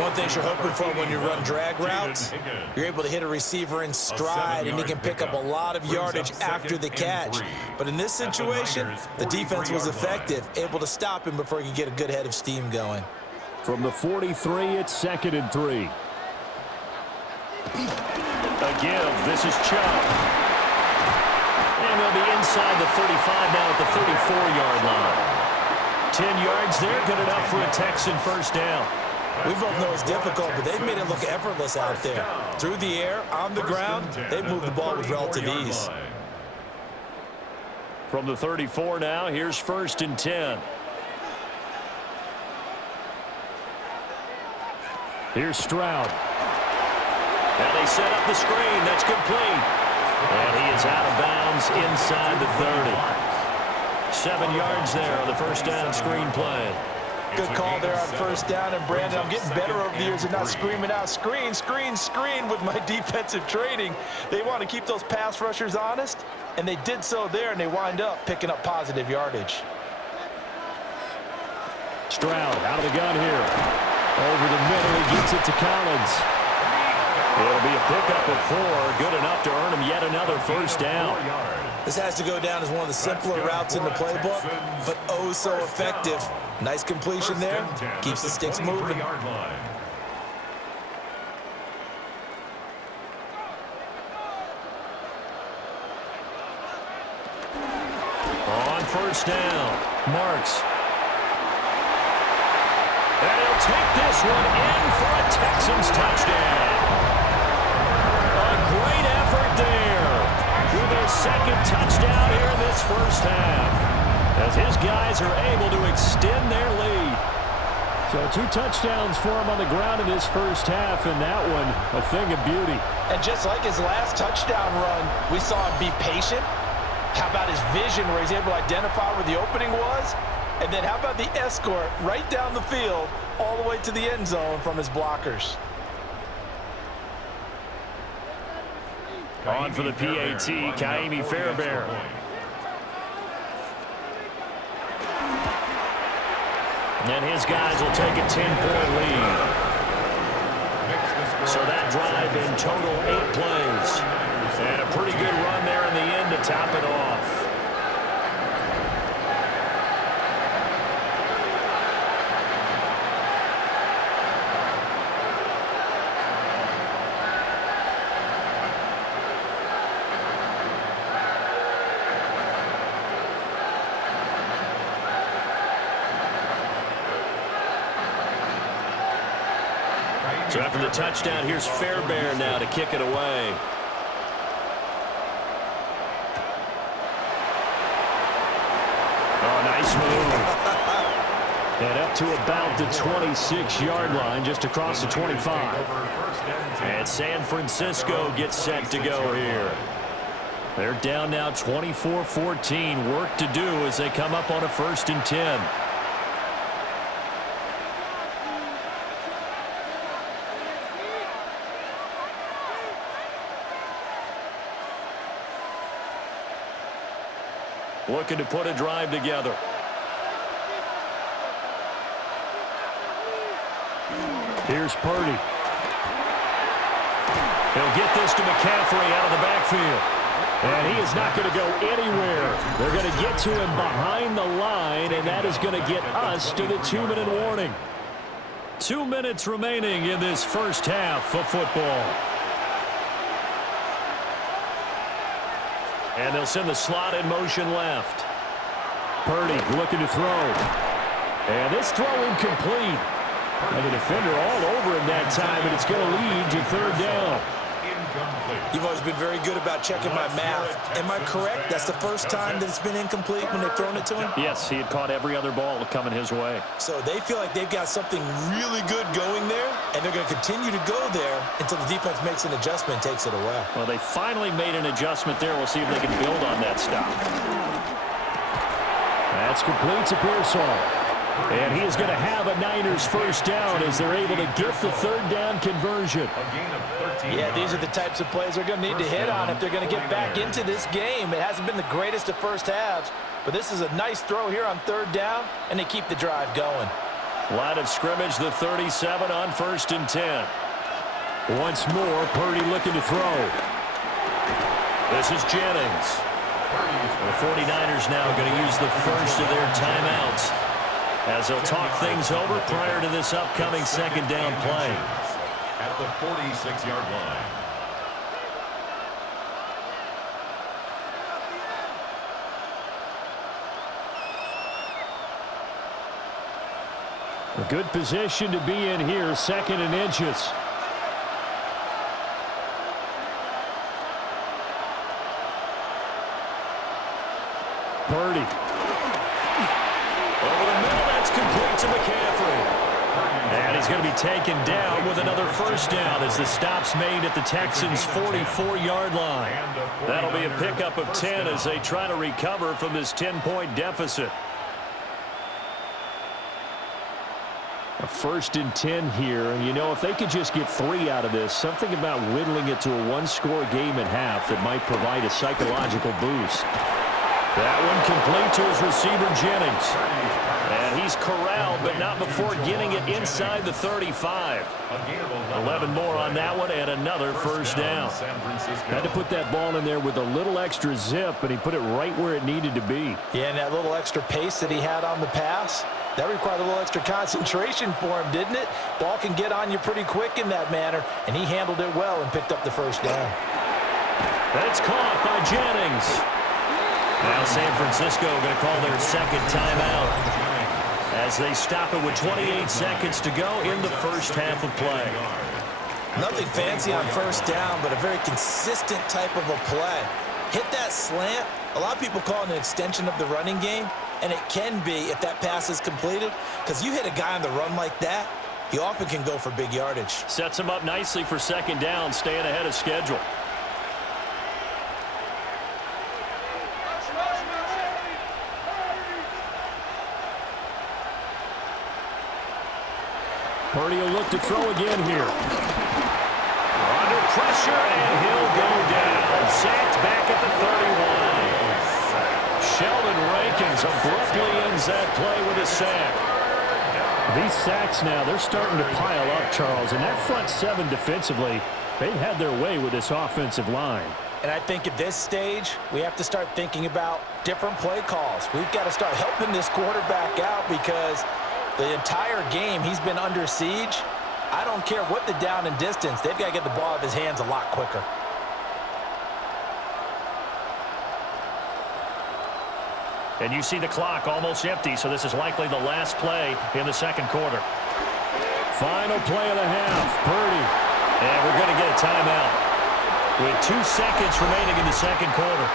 One thing you're hoping for when you run drag routes, you're able to hit a receiver in stride, and he can pick up a lot of yardage after the catch. But in this situation, the defense was effective, able to stop him before he could get a good head of steam going. From the 43, it's 2nd and 3. A give. This is Chubb. And they'll be inside the 35 now at the 34-yard line. 10 yards there, good enough for a Texan first down. We both know it's difficult, but they've made it look effortless out there. Through the air, on the ground, they've moved the ball with relative ease. From the 34 now, here's 1st and 10. Here's Stroud. Now they set up the screen. That's complete. And he is out of bounds inside the 30. 7 yards there on the first down screen play. Good call there on first down. And, Brandon, I'm getting better over the years at not screaming out, screen, screen, screen with my defensive training. They want to keep those pass rushers honest, and they did so there, and they wind up picking up positive yardage. Stroud out of the gun here. Over the middle, he gets it to Collins. It'll be a pickup of 4, good enough to earn him yet another first down. This has to go down as one of the simpler routes in the playbook, but oh so effective. Nice completion there, keeps the sticks moving. On first down, Marks. And he'll take this one in for a Texans touchdown. A great effort there with his second touchdown here in this first half, as his guys are able to extend their lead. So 2 touchdowns for him on the ground in this first half, and that one a thing of beauty. And just like his last touchdown run, we saw him be patient. How about his vision where he's able to identify where the opening was? And then how about the escort right down the field all the way to the end zone from his blockers? On for the PAT, Kaimi Fairbairn. And his guys will take a 10-point lead. So that drive in total 8 plays. And a pretty good run there in the end to top it off. So after the touchdown, here's Fairbairn now to kick it away. Oh, nice move. And up to about the 26-yard line, just across the 25. And San Francisco gets set to go here. They're down now 24-14. Work to do as they come up on a 1st and 10. Looking to put a drive together. Here's Purdy. He'll get this to McCaffrey out of the backfield. And he is not going to go anywhere. They're going to get to him behind the line, and that is going to get us to the 2-minute warning. 2 minutes remaining in this first half of football. And they'll send the slot in motion left. Purdy looking to throw. And this throw incomplete. And the defender all over him that time, and it's going to lead to third down. You've always been very good about checking my math. Am I correct? That's the first time that it's been incomplete when they've thrown it to him? Yes, he had caught every other ball coming his way. So they feel like they've got something really good going there, and they're going to continue to go there until the defense makes an adjustment and takes it away. Well, they finally made an adjustment there. We'll see if they can build on that stop. That's complete to Pearsall. And he is going to have a Niners first down as they're able to get the third down conversion. Yeah, these are the types of plays they're going to need to hit on if they're going to get back into this game. It hasn't been the greatest of first halves, but this is a nice throw here on third down, and they keep the drive going. Line of scrimmage, the 37 on 1st and 10. Once more, Purdy looking to throw. This is Jennings. The 49ers now going to use the first of their timeouts as they'll talk things over prior to this upcoming second down play. At the 46-yard line. A good position to be in here, 2nd and inches. Purdy. Over the middle, that's complete to McCaffrey. And he's going to be taken down with another first down as the stop's made at the Texans' 44-yard line. That'll be a pickup of 10 as they try to recover from this 10-point deficit. A 1st and 10 here, and you know, if they could just get 3 out of this, something about whittling it to a one-score game at half that might provide a psychological boost. That one complete to his receiver, Jennings. And he's corralled, but not before getting it inside the 35. 11 more on that one, and another first down. Had to put that ball in there with a little extra zip, and he put it right where it needed to be. Yeah, and that little extra pace that he had on the pass, that required a little extra concentration for him, didn't it? Ball can get on you pretty quick in that manner, and he handled it well and picked up the first down. That's caught by Jennings. Now San Francisco going to call their second timeout as they stop it with 28 seconds to go in the first half of play. Nothing fancy on first down, but a very consistent type of a play. Hit that slant. A lot of people call it an extension of the running game, and it can be if that pass is completed, because you hit a guy on the run like that, he often can go for big yardage. Sets him up nicely for second down, staying ahead of schedule. Purdy will look to throw again here. Under pressure, and he'll go down. Sacked back at the 31. Sheldon Rankins abruptly ends that play with a sack. These sacks now, they're starting to pile up, Charles. And that front 7 defensively, they've had their way with this offensive line. And I think at this stage, we have to start thinking about different play calls. We've got to start helping this quarterback out because the entire game, he's been under siege. I don't care what the down and distance. They've got to get the ball out of his hands a lot quicker. And you see the clock almost empty, so this is likely the last play in the second quarter. Final play of the half, Purdy. And we're going to get a timeout with 2 seconds remaining in the second quarter.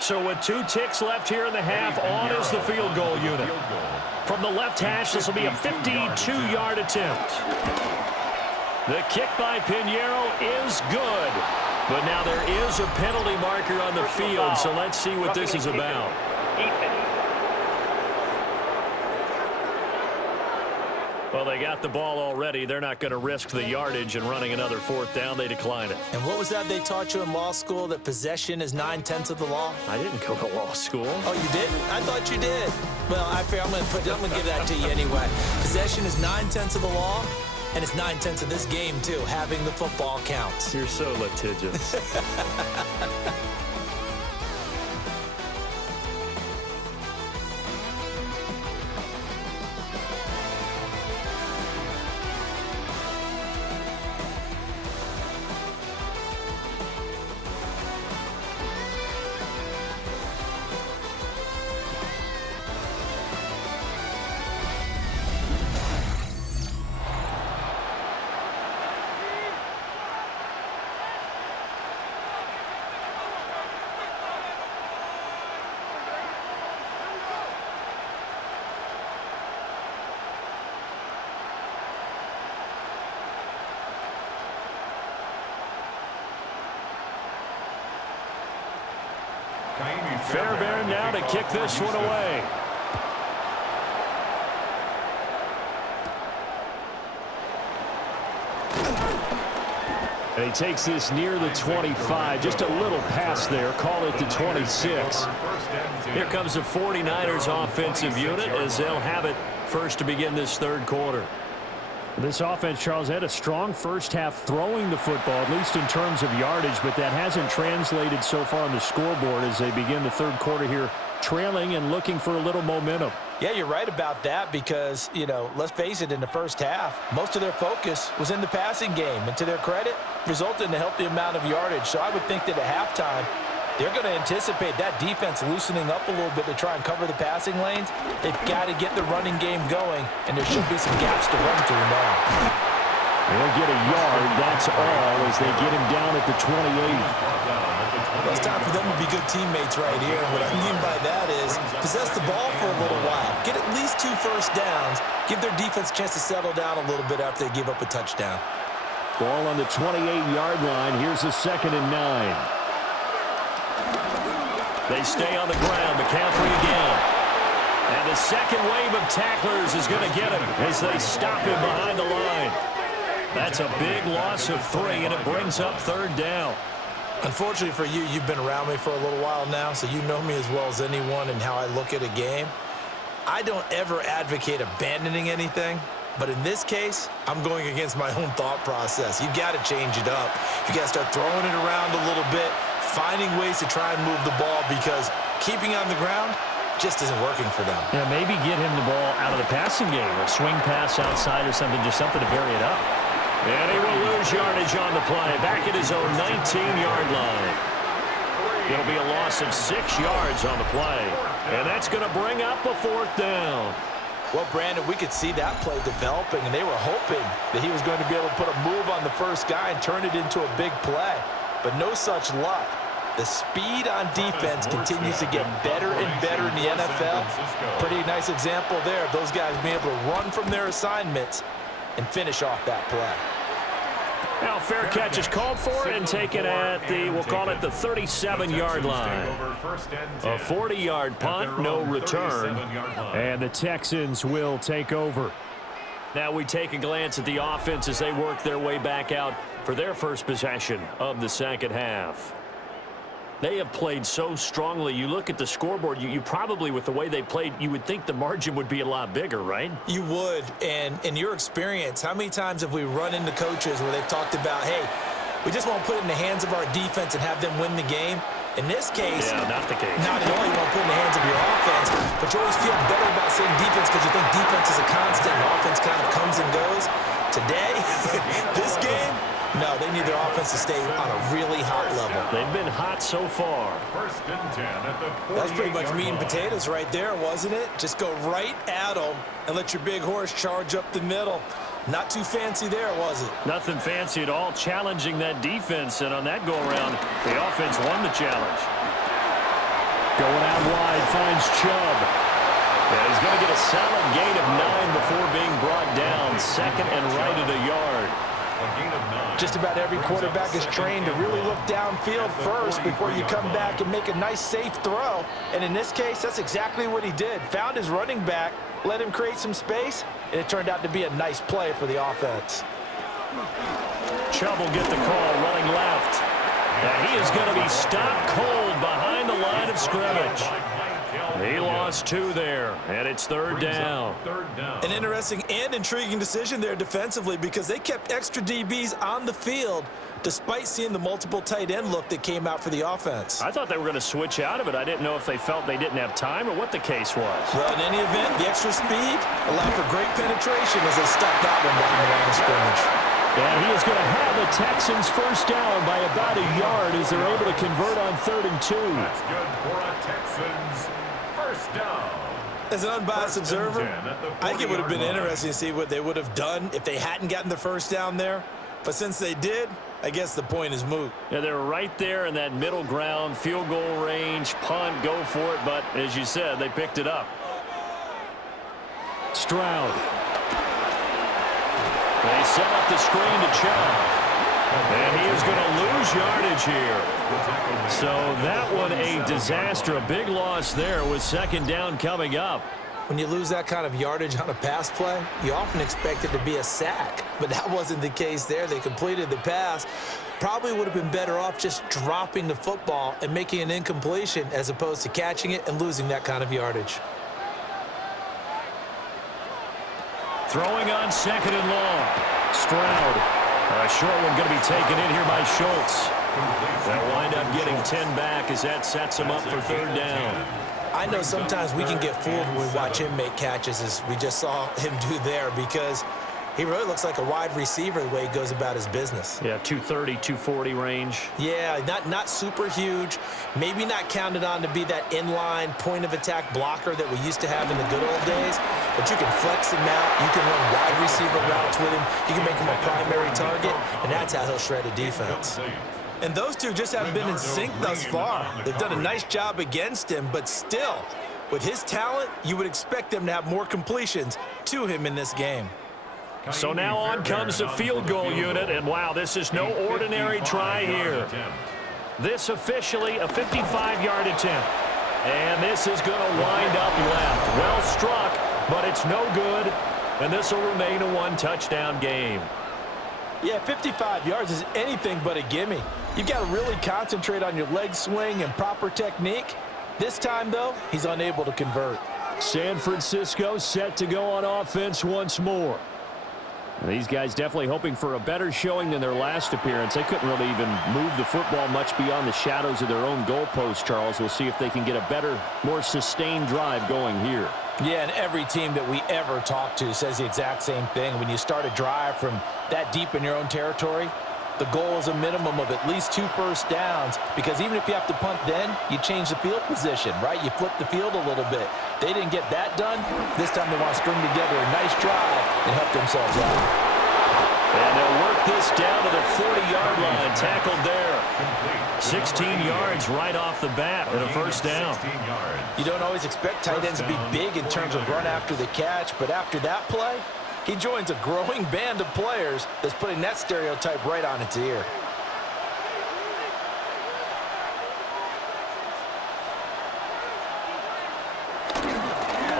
So with 2 ticks left here in the half, on is the field goal unit. From the left hash, this will be a 52-yard attempt. The kick by Pinheiro is good. But now there is a penalty marker on the field, so let's see what this is about. Well, they got the ball already. They're not going to risk the yardage and running another fourth down. They decline it. And what was that they taught you in law school, that possession is 9/10 of the law? I didn't go to law school. Oh, you didn't? I thought you did. Well, I'm going to give that to you anyway. Possession is 9/10 of the law, and it's 9/10 of this game, too. Having the football counts. You're so litigious. Fairbairn now to kick this one away. And he takes this near the 25. Just a little pass there. Call it the 26. Here comes the 49ers offensive unit as they'll have it first to begin this third quarter. This offense, Charles, had a strong first half throwing the football, at least in terms of yardage, but that hasn't translated so far on the scoreboard as they begin the third quarter here, trailing and looking for a little momentum. Yeah, you're right about that because, let's face it, in the first half, most of their focus was in the passing game. And to their credit, resulted in a healthy amount of yardage. So I would think that at halftime, they're going to anticipate that defense loosening up a little bit to try and cover the passing lanes. They've got to get the running game going, and there should be some gaps to run through now. They'll get a yard, that's all, as they get him down at the 28. Well, it's time for them to be good teammates right here. And what I mean by that is possess the ball for a little while. Get at least 2 first downs. Give their defense a chance to settle down a little bit after they give up a touchdown. Ball on the 28-yard line. Here's a 2nd and 9. They stay on the ground. McCaffrey again. And the second wave of tacklers is going to get him as they stop him behind the line. That's a big loss of 3, and it brings up 3rd down. Unfortunately for you, you've been around me for a little while now, so you know me as well as anyone and how I look at a game. I don't ever advocate abandoning anything, but in this case, I'm going against my own thought process. You got to change it up. You got to start throwing it around a little bit, finding ways to try and move the ball because keeping on the ground just isn't working for them. Yeah, maybe get him the ball out of the passing game, or swing pass outside or something, just something to vary it up. And he will lose yardage on the play, back at his own 19-yard line. It'll be a loss of 6 yards on the play, and that's going to bring up a 4th down. Well, Brandon, we could see that play developing, and they were hoping that he was going to be able to put a move on the first guy and turn it into a big play. But no such luck. The speed on defense continues to get better and better in the NFL. Pretty nice example there of those guys being able to run from their assignments and finish off that play. Now, fair catch is called for and taken at the, we'll call it the 37-yard line. A 40-yard punt, no return. And the Texans will take over. Now we take a glance at the offense as they work their way back out for their first possession of the second half. They have played so strongly. You look at the scoreboard, you probably, with the way they played, you would think the margin would be a lot bigger, right? You would. And in your experience, how many times have we run into coaches where they've talked about, hey, we just want to put it in the hands of our defense and have them win the game? In this case, not the case. Not at all. You want to put it in the hands of your offense, but you always feel better about saying defense because you think defense is a constant and offense kind of comes and goes. Today, this game, no, they need their offense to stay on a really hot level. They've been hot so far. First and 10 at the That's pretty much meat and potatoes right there, wasn't it? Just go right at them and let your big horse charge up the middle. Not too fancy there, was it? Nothing fancy at all, challenging that defense, and on that go-around, the offense won the challenge. Going out wide, finds Chubb. Yeah, he's going to get a solid gain of 9 before being brought down. Second and right at a yard. Just about every quarterback is trained to really look downfield first before you come back and make a nice, safe throw. And in this case, that's exactly what he did. Found his running back, let him create some space, and it turned out to be a nice play for the offense. Chubb will get the call running left. And he is going to be stopped cold behind the line of scrimmage. He lost 2 there, and it's third down. An interesting and intriguing decision there defensively because they kept extra DBs on the field despite seeing the multiple tight end look that came out for the offense. I thought they were going to switch out of it. I didn't know if they felt they didn't have time or what the case was. Well, in any event, the extra speed allowed for great penetration as they stopped that one behind the line of scrimmage. And he is going to have the Texans first down by about a yard as they're able to convert on 3rd and 2. That's good for a Texans first down. As an unbiased observer, I think it would have been interesting to see what they would have done if they hadn't gotten the first down there. But since they did, I guess the point is moot. Yeah, they're right there in that middle ground, field goal range, punt, go for it. But as you said, they picked it up. Stroud. They set up the screen to Chubb. And he is going to lose yardage here. So that one a disaster. A big loss there with 2nd down coming up. When you lose that kind of yardage on a pass play, you often expect it to be a sack. But that wasn't the case there. They completed the pass. Probably would have been better off just dropping the football and making an incompletion as opposed to catching it and losing that kind of yardage. Throwing on 2nd and long. Stroud. A short one going to be taken in here by Schultz. They'll wind up getting 10 back as that sets him up for 3rd down. I know sometimes we can get fooled when we watch him make catches, as we just saw him do there, because he really looks like a wide receiver the way he goes about his business. Yeah, 230, 240 range. Yeah, not super huge. Maybe not counted on to be that inline point-of-attack blocker that we used to have in the good old days. But you can flex him out. You can run wide receiver routes with him. You can make him a primary target, and that's how he'll shred a defense. And those two just haven't been in sync thus far. They've done a nice job against him, but still, with his talent, you would expect them to have more completions to him in this game. So now on comes the field goal unit, and wow, this is no ordinary try here. This officially a 55-yard attempt. And this is going to wind up left. Well struck, but it's no good, and this will remain a 1-touchdown game. Yeah, 55 yards is anything but a gimme. You've got to really concentrate on your leg swing and proper technique. This time, though, he's unable to convert. San Francisco set to go on offense once more. These guys definitely hoping for a better showing than their last appearance. They couldn't really even move the football much beyond the shadows of their own goalpost, Charles. We'll see if they can get a better, more sustained drive going here. Yeah, and every team that we ever talk to says the exact same thing. When you start a drive from that deep in your own territory, the goal is a minimum of at least 2 first downs, because even if you have to punt then, you change the field position, right? You flip the field a little bit. They didn't get that done. This time they want to string together a nice drive and help themselves out. And they'll work this down to the 40-yard line. Tackled there. 16 yards right off the bat and a first down. You don't always expect tight ends to be big in terms of run after the catch, but after that play, he joins a growing band of players that's putting that stereotype right on its ear.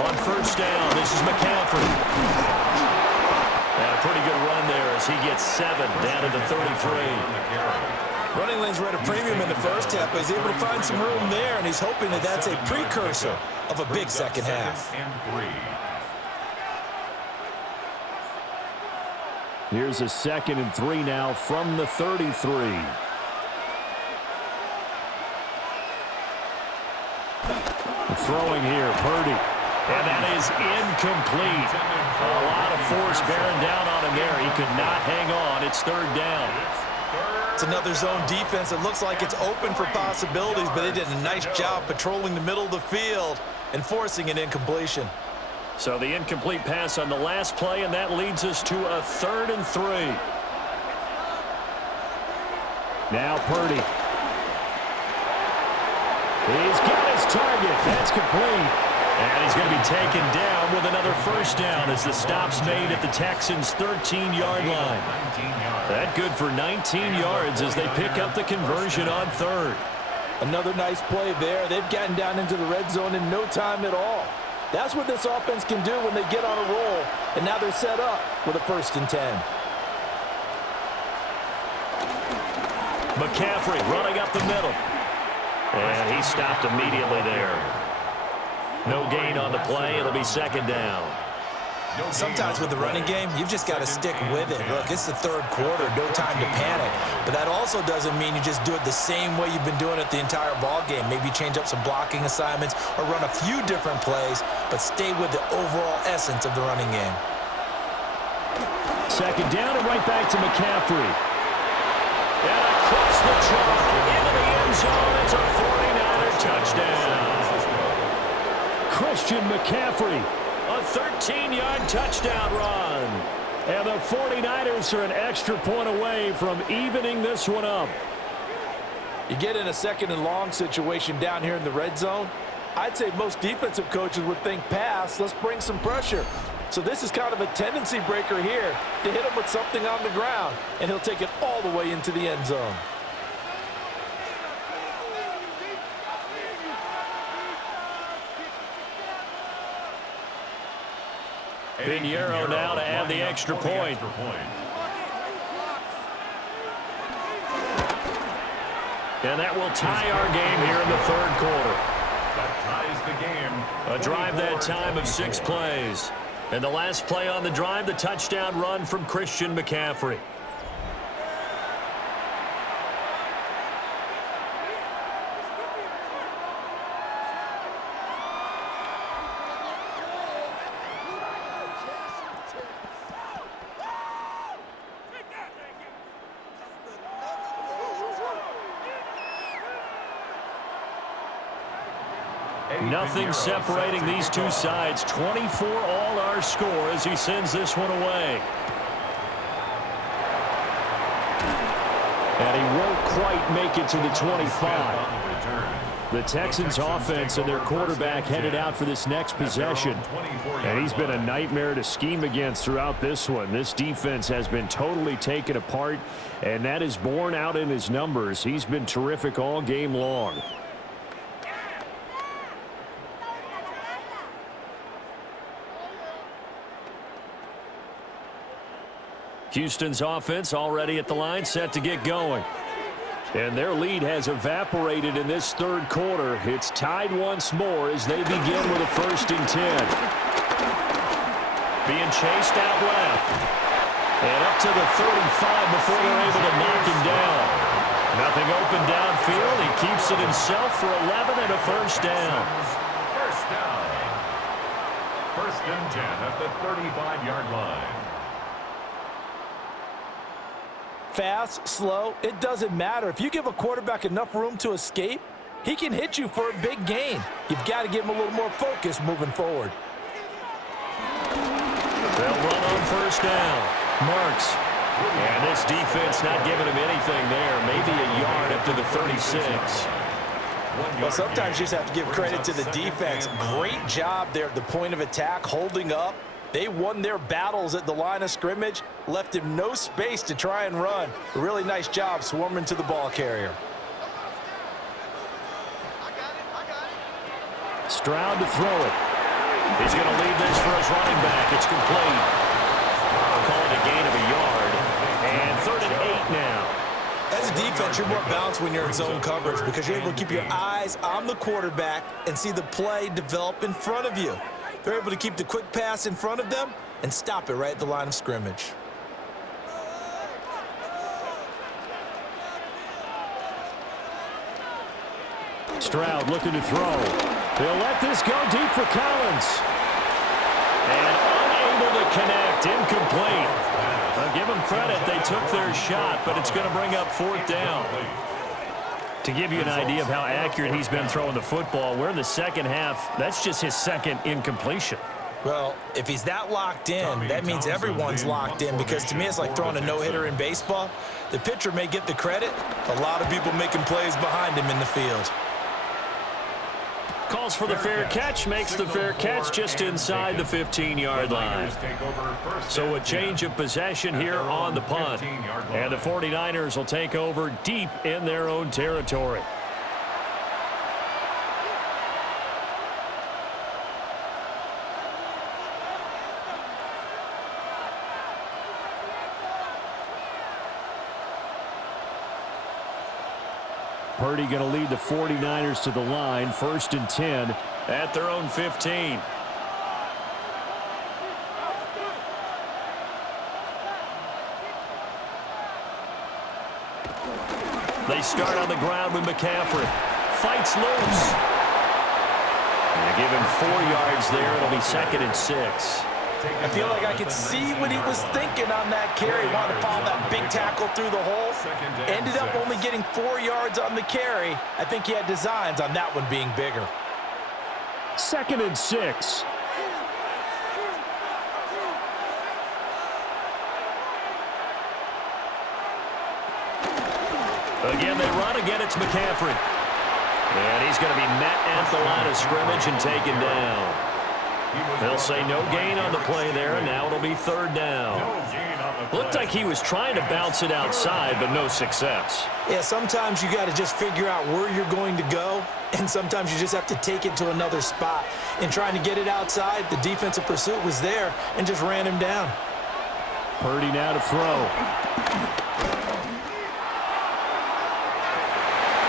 On first down, this is McCaffrey. And a pretty good run there as he gets 7 down to the 33. Running lanes were at a premium in the first half, but he's able to find some room there, and he's hoping that that's a precursor of a big second half. Here's a 2nd and 3 now from the 33. Throwing here, Purdy. And that is incomplete. A lot of force bearing down on him there. He could not hang on. It's 3rd down. It's another zone defense. It looks like it's open for possibilities, but they did a nice job patrolling the middle of the field and forcing an incompletion. So the incomplete pass on the last play, and that leads us to a 3rd and 3. Now Purdy. He's got his target. That's complete. And he's going to be taken down with another first down as the stop's made at the Texans' 13-yard line. That good for 19 yards as they pick up the conversion on 3rd. Another nice play there. They've gotten down into the red zone in no time at all. That's what this offense can do when they get on a roll, and now they're set up with a 1st and 10. McCaffrey running up the middle. And he stopped immediately there. No gain on the play. It'll be 2nd down. Sometimes with the running game, you've just got to stick with it. Look, it's the 3rd quarter, no time to panic. But that also doesn't mean you just do it the same way you've been doing it the entire ball game. Maybe change up some blocking assignments or run a few different plays, but stay with the overall essence of the running game. 2nd down and right back to McCaffrey. And across the chalk into the end zone. It's a 49er touchdown. Christian McCaffrey. A 13-yard touchdown run. And the 49ers are an extra point away from evening this one up. You get in a 2nd and long situation down here in the red zone. I'd say most defensive coaches would think pass. Let's bring some pressure. So this is kind of a tendency breaker here to hit him with something on the ground, and he'll take it all the way into the end zone. Pinheiro now to add the extra point. And that will tie our game here in the 3rd quarter. That ties the game. A drive that time of 6 plays. And the last play on the drive, the touchdown run from Christian McCaffrey. Nothing separating these two sides. 24 all our score as he sends this one away. And he won't quite make it to the 25. The Texans offense and their quarterback headed out for this next possession. And he's been a nightmare to scheme against throughout this one. This defense has been totally taken apart, and that is borne out in his numbers. He's been terrific all game long. Houston's offense already at the line, set to get going. And their lead has evaporated in this 3rd quarter. It's tied once more as they begin with a 1st and 10. Being chased out left. And up to the 35 before they're able to knock him down. Nothing open downfield. He keeps it himself for 11 and a 1st down. 1st down. 1st and 10 at the 35-yard line. Fast, slow, it doesn't matter. If you give a quarterback enough room to escape, he can hit you for a big gain. You've got to give him a little more focus moving forward. They'll run on 1st down. Marks. And this defense not giving him anything there. Maybe a yard up to the 36. Well, sometimes you just have to give credit to the defense. Great job there at the point of attack, holding up. They won their battles at the line of scrimmage, left him no space to try and run. A really nice job swarming to the ball carrier. Stroud to throw it. He's going to leave this for his running back. It's complete. I'll call it a gain of a yard. And 3rd and 8 now. As a defense, you're more balanced when you're in zone coverage because you're able to keep your eyes on the quarterback and see the play develop in front of you. They're able to keep the quick pass in front of them and stop it right at the line of scrimmage. Stroud looking to throw. They'll let this go deep for Collins. And unable to connect. Incomplete. I'll give them credit. They took their shot, but it's going to bring up 4th down. To give you an idea of how accurate he's been throwing the football, we're in the 2nd half. That's just his 2nd incompletion. Well, if he's that locked in, that means everyone's locked in because to me it's like throwing a no-hitter in baseball. The pitcher may get the credit. A lot of people making plays behind him in the field. Calls for the fair catch, makes the fair catch just inside the 15-yard line. So a change of possession here on the punt. And the 49ers will take over deep in their own territory. Purdy going to lead the 49ers to the line, 1st and 10 at their own 15. They start on the ground with McCaffrey. Fights loose. They give him 4 yards there. It'll be 2nd and 6. I feel like I could see what he was thinking on that carry. Wanted to follow that big tackle through the hole. Ended up only getting 4 yards on the carry. I think he had designs on that one being bigger. 2nd and 6. Again, they run. Again, it's McCaffrey. And he's going to be met at the line of scrimmage and taken down. They'll say no gain on the play there, and now it'll be 3rd down. Looked like he was trying to bounce it outside, but no success. Yeah, sometimes you got to just figure out where you're going to go, and sometimes you just have to take it to another spot. And trying to get it outside, the defensive pursuit was there and just ran him down. Purdy now to throw.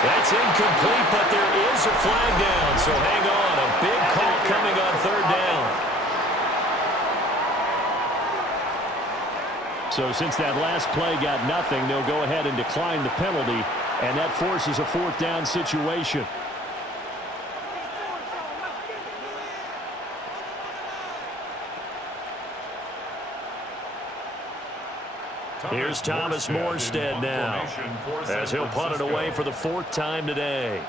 That's incomplete, but there is a flag down, so hang on. A big call coming on 3rd down. So since that last play got nothing, they'll go ahead and decline the penalty, and that forces a 4th down situation. Here's Thomas Morstead now, as he'll punt it away for the 4th time today.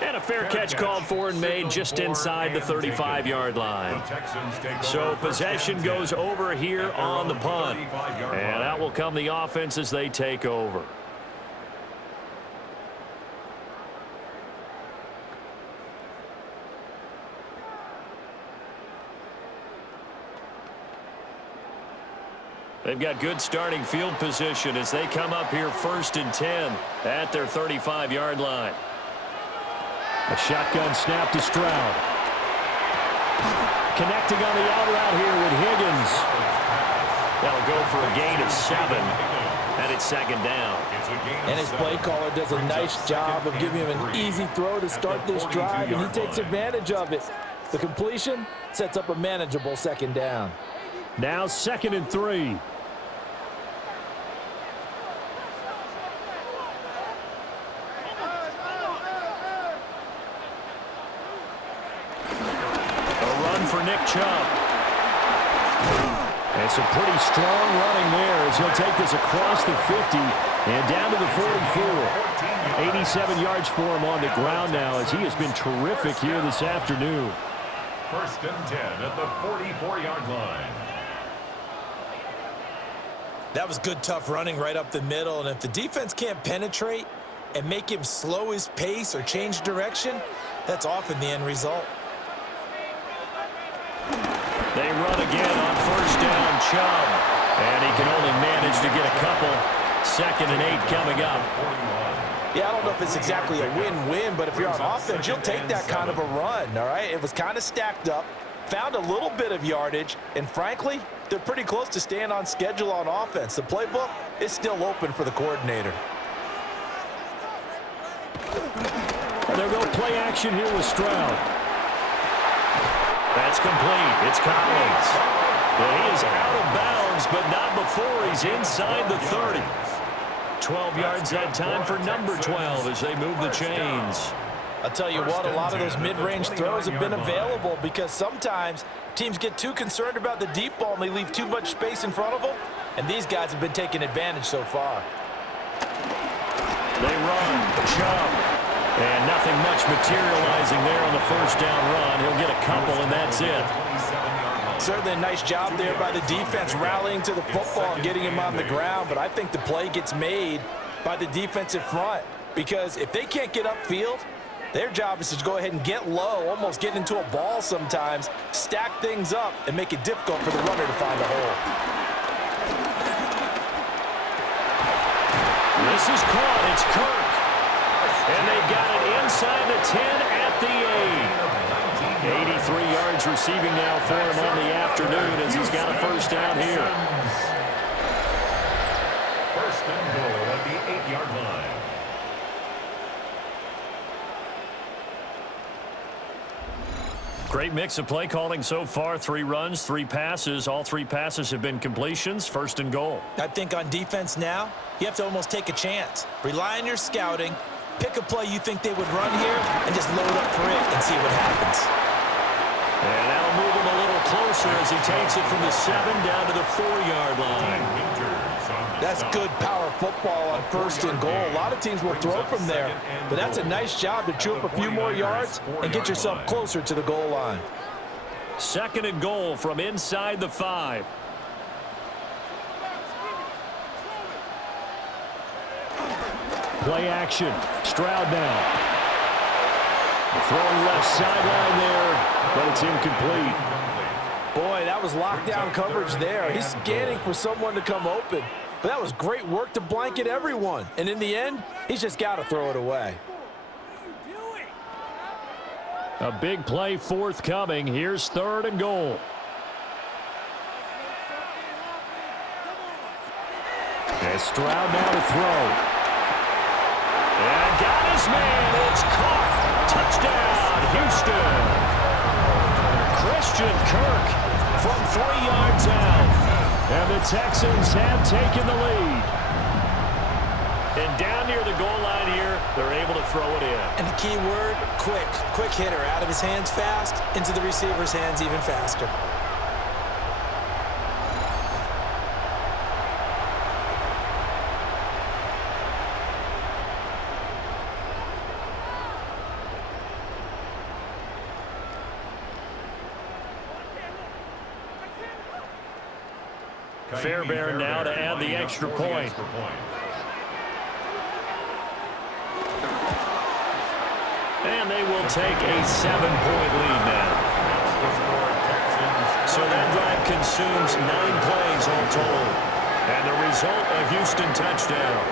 And a fair catch called for and made just inside the 35-yard line. So possession goes over here on the punt. And out will come the offense as they take over. They've got good starting field position as they come up here 1st and 10 at their 35-yard line. A shotgun snap to Stroud. Connecting on the out route here with Higgins. That'll go for a gain of 7, and it's 2nd down. And his play caller does a nice job of giving him an easy throw to start this drive, and he takes advantage of it. The completion sets up a manageable 2nd down. Now 2nd and 3. For Nick Chubb. And some pretty strong running there as he'll take this across the 50 and down to the 44. 87 yards for him on the ground now as he has been terrific here this afternoon. 1st and 10 at the 44-yard line. That was good, tough running right up the middle, and if the defense can't penetrate and make him slow his pace or change direction, that's often the end result. They run again on 1st down, Chubb. And he can only manage to get a couple. 2nd and 8 coming up. Yeah, I don't know if it's exactly a win-win, but if you're on offense, you'll take that kind of a run, all right? It was kind of stacked up, found a little bit of yardage, and frankly, they're pretty close to staying on schedule on offense. The playbook is still open for the coordinator. They'll go play action here with Stroud. That's complete. It's Collins. Well, he is out of bounds, but not before he's inside the 30. 12 yards that time for number 12 as they move the chains. I'll tell you what, a lot of those mid-range throws have been available because sometimes teams get too concerned about the deep ball and they leave too much space in front of them, and these guys have been taking advantage so far. They run. Chubb. And nothing much materializing there on the 1st down run. He'll get a couple, and that's it. Certainly a nice job there by the defense rallying to the football and getting him on the ground, but I think the play gets made by the defensive front because if they can't get upfield, their job is to go ahead and get low, almost get into a ball sometimes, stack things up, and make it difficult for the runner to find a hole. This is caught. It's Kirk. And they've got it inside the 10 at the 8. 83 yards receiving now for him on the afternoon as he's got a 1st down here. and goal at the 8-yard line. Great mix of play calling so far. 3 runs, 3 passes. All 3 passes have been completions. 1st and goal. I think on defense now, you have to almost take a chance. Rely on your scouting. Pick a play you think they would run here and just load up for it and see what happens. And that'll move him a little closer as he takes it from the 7 down to the 4-yard line. That's good power football on 1st and goal. A lot of teams will throw from there, but that's a nice job to chew up a few more yards and get yourself closer to the goal line. 2nd and goal from inside the 5. Play action. Stroud now. Throwing left sideline there, but it's incomplete. Boy, that was lockdown coverage there. He's scanning for someone to come open. But that was great work to blanket everyone. And in the end, he's just got to throw it away. A big play forthcoming. Here's 3rd and goal. And Stroud now to throw. And got his man. It's caught. Touchdown, Houston. Christian Kirk from 3 yards out. And the Texans have taken the lead. And down near the goal line here, they're able to throw it in. And the key word, quick. Quick hitter. Out of his hands fast, into the receiver's hands even faster. Fairbairn now to add the extra point. And they will take a 7-point lead now. So that drive consumes 9 plays all total. And the result, a Houston touchdown.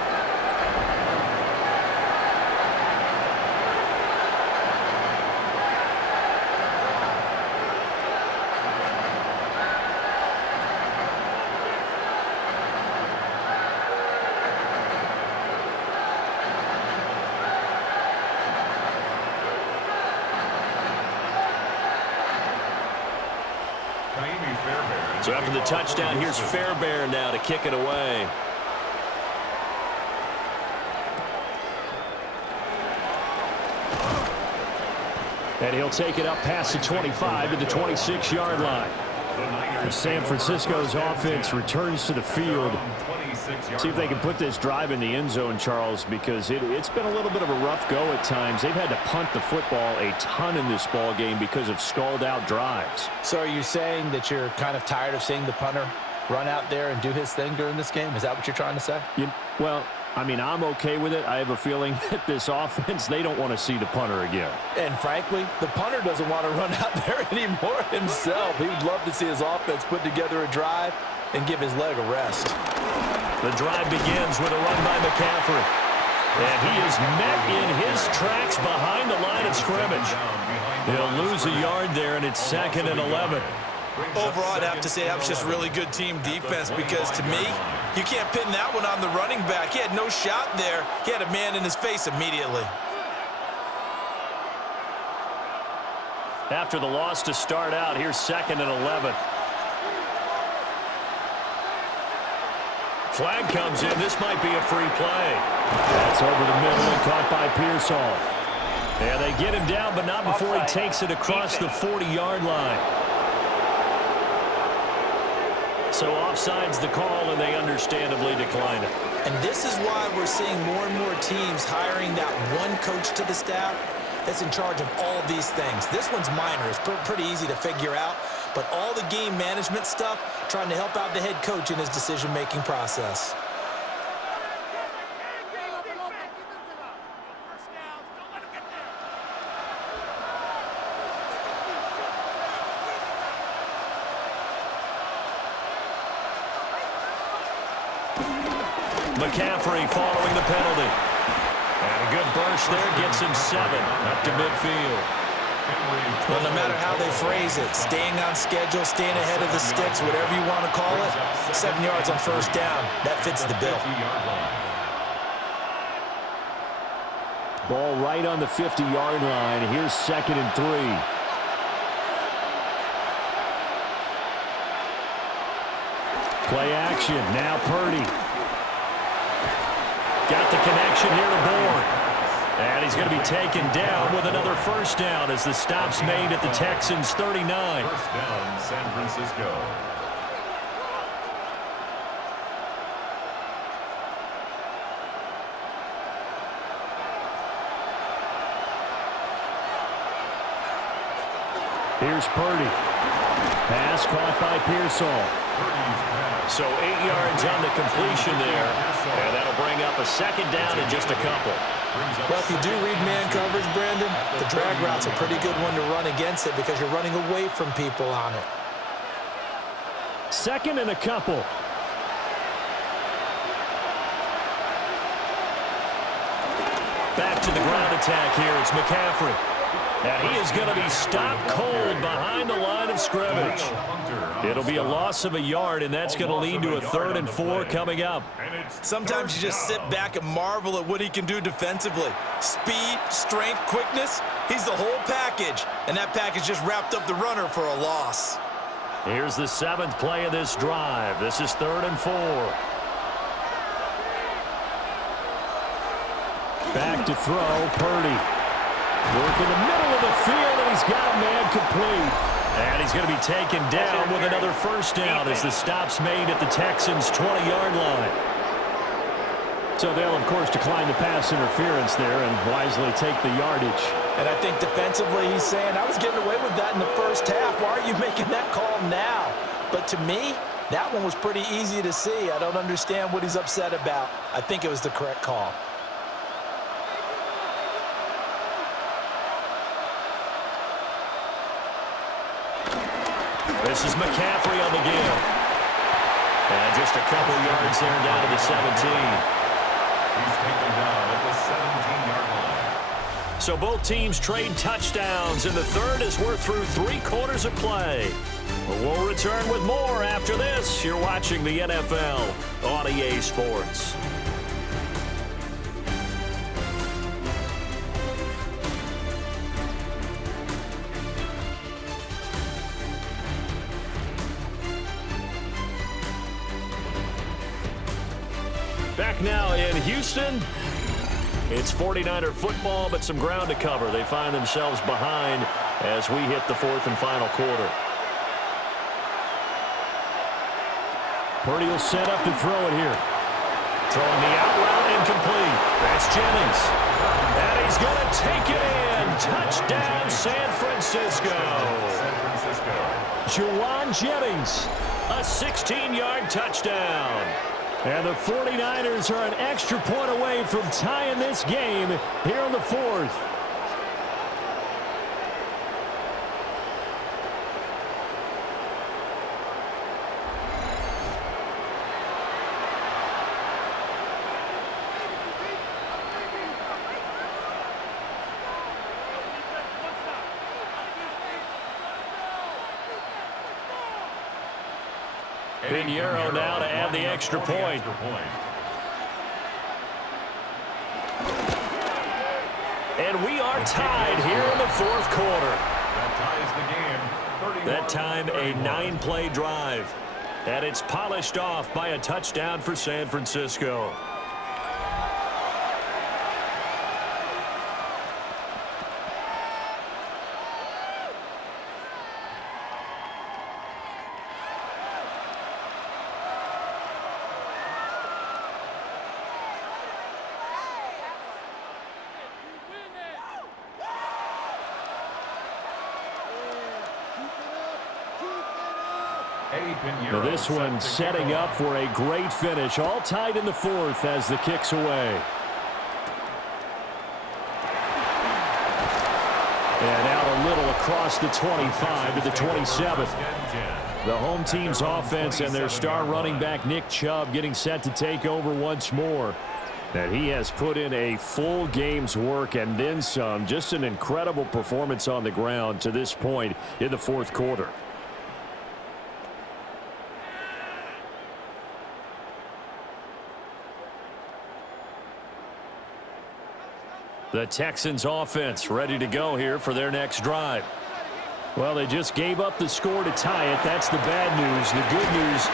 So after the touchdown, here's Fairbairn now to kick it away. And he'll take it up past the 25 to the 26-yard line. San Francisco's offense returns to the field. See if they can put this drive in the end zone, Charles, because it's been a little bit of a rough go at times. They've had to punt the football a ton in this ball game because of stalled-out drives. So are you saying that you're kind of tired of seeing the punter run out there and do his thing during this game? Is that what you're trying to say? Well, I mean, I'm okay with it. I have a feeling that this offense, they don't want to see the punter again. And frankly, the punter doesn't want to run out there anymore himself. He would love to see his offense put together a drive and give his leg a rest. The drive begins with a run by McCaffrey. And he is met in his tracks behind the line of scrimmage. He'll lose a yard there, and it's 2nd and 11. Overall, I'd have to say that was just really good team defense because, to me, you can't pin that one on the running back. He had no shot there. He had a man in his face immediately. After the loss to start out, here's 2nd and 11. Flag comes in. This might be a free play. That's over the middle and caught by Pearsall. Yeah, they get him down, but not before he takes it across the 40-yard line. So offside's the call, and they understandably decline it. And this is why we're seeing more and more teams hiring that one coach to the staff that's in charge of all these things. This one's minor. It's pretty easy to figure out. But all the game management stuff, trying to help out the head coach in his decision-making process. McCaffrey following the penalty. And a good burst there gets him 7 up to midfield. Well, no matter how they phrase it, staying on schedule, staying ahead of the sticks, whatever you want to call it, 7 yards on first down, that fits the bill. Ball right on the 50-yard line. Here's 2nd and 3. Play action. Now Purdy. Got the connection here to Bourne. And he's going to be taken down with another first down as the stop's made at the Texans' 39. First down, San Francisco. Here's Purdy. Pass caught by Pearsall. So 8 yards on the completion there, and that'll bring up a second down in just a couple. Well, if you do read man coverage, Brandon, the drag route's a pretty good one to run against it because you're running away from people on it. 2nd and a couple. Back to the ground attack here. It's McCaffrey. And he is going to be stopped cold behind the line of scrimmage. It'll be a loss of a yard, and that's going to lead to a 3rd and 4 coming up. Sometimes you just sit back and marvel at what he can do defensively. Speed, strength, quickness, he's the whole package. And that package just wrapped up the runner for a loss. Here's the 7th play of this drive. This is 3rd and 4. Back to throw, Purdy. Work in the middle of the field, and he's got a man complete. And he's going to be taken down with another first down as the stop's made at the Texans' 20-yard line. So they'll, of course, decline the pass interference there and wisely take the yardage. And I think defensively he's saying, I was getting away with that in the first half. Why are you making that call now? But to me, that one was pretty easy to see. I don't understand what he's upset about. I think it was the correct call. This is McCaffrey on the give. And just a couple yards there down to the 17. He's taken down at the 17-yard line. So both teams trade touchdowns, and the third as we're through 3 quarters of play. We'll return with more after this. You're watching the NFL on EA Sports. Back now in Houston. It's 49er football, but some ground to cover. They find themselves behind as we hit the 4th and final quarter. Purdy will set up to throw it here. Throwing the out route incomplete. That's Jennings. And he's going to take it in. Touchdown, San Francisco. Juwan Jennings. A 16-yard touchdown. And the 49ers are an extra point away from tying this game here in the 4th. Pinheiro now to add the extra point. And we are tied here in the 4th quarter. That time a 9-play drive. And it's polished off by a touchdown for San Francisco. Now this one setting up for a great finish. All tied in the 4th as the kick's away. And out a little across the 25 to the 27. The home team's offense and their star running back Nick Chubb getting set to take over once more. And he has put in a full game's work and then some. Just an incredible performance on the ground to this point in the fourth quarter. The Texans offense ready to go here for their next drive. Well, they just gave up the score to tie it. That's the bad news. The good news,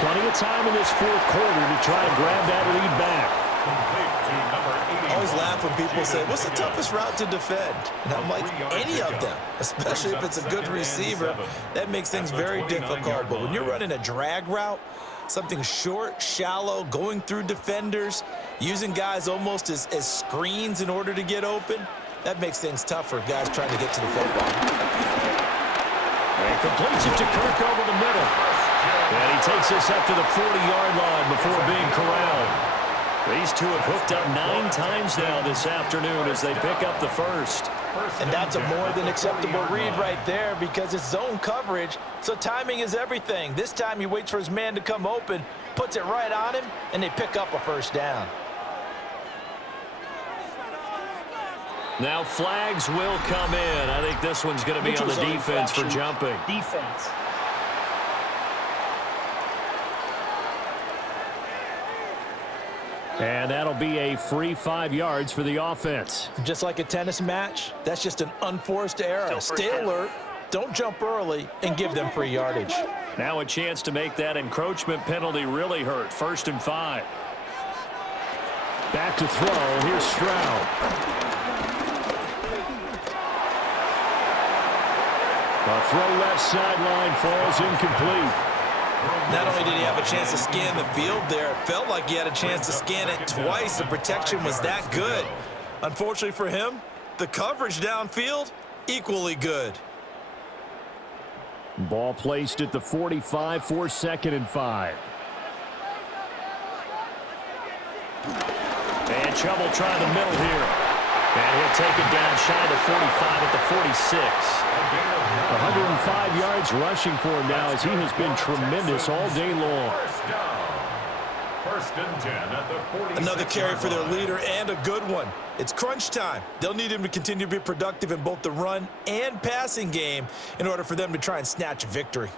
plenty of time in this fourth quarter to try and grab that lead back. I always laugh when people say, what's the toughest route to defend? And I'm like, any of them, especially if it's a good receiver. That makes things very difficult. But when you're running a drag route, something short, shallow, going through defenders, using guys almost as screens in order to get open, that makes things tough for guys trying to get to the football. And completes it to Kirk over the middle. And he takes us up to the 40-yard line before being corralled. These two have hooked up 9 times now this afternoon as they pick up the first. And that's a more than acceptable read right there because it's zone coverage, so timing is everything. This time he waits for his man to come open, puts it right on him, and they pick up a first down. Now flags will come in. I think this one's going to be on the defense for jumping. Defense. And that'll be a free 5 yards for the offense. Just like a tennis match, that's just an unforced error. Stay alert, don't jump early, and give them free yardage. Now a chance to make that encroachment penalty really hurt. 1st and 5. Back to throw. Here's Stroud. A throw left sideline falls incomplete. Not only did he have a chance to scan the field there, it felt like he had a chance to scan it twice. The protection was that good. Unfortunately for him, the coverage downfield, equally good. Ball placed at the 45 for 2nd and 5. And Chubb trying the middle here. And he'll take it down shy of the 45 at the 46. 105 yards rushing for him now as he has been tremendous all day long. First and 10 at the 46. Another carry for their leader and a good one. It's crunch time. They'll need him to continue to be productive in both the run and passing game in order for them to try and snatch a victory.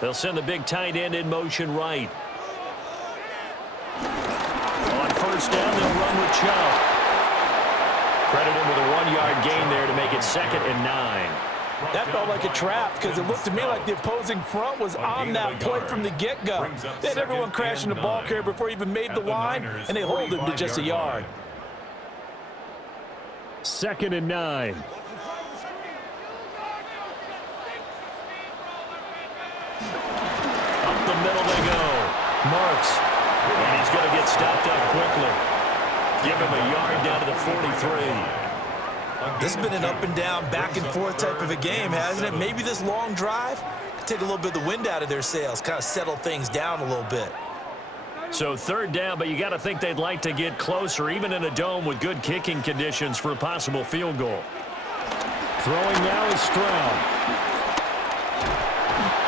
They'll send the big tight end in motion right. On 1st down, they'll run with Chubb. Credit him with a 1-yard gain there to make it 2nd and 9. That felt like a trap because it looked to me like the opposing front was on that play from the get-go. They had everyone crashing the ball carrier before he even made the line, and they hold him to just a yard. 2nd and 9. Up the middle they go. Marks. And he's going to get stopped up quickly. Give him a yard down to the 43. This has been an up and down, back and forth type of a game, hasn't it? Maybe this long drive could take a little bit of the wind out of their sails, kind of settle things down a little bit. So 3rd down, but you got to think they'd like to get closer, even in a dome with good kicking conditions for a possible field goal. Throwing now is Stroud.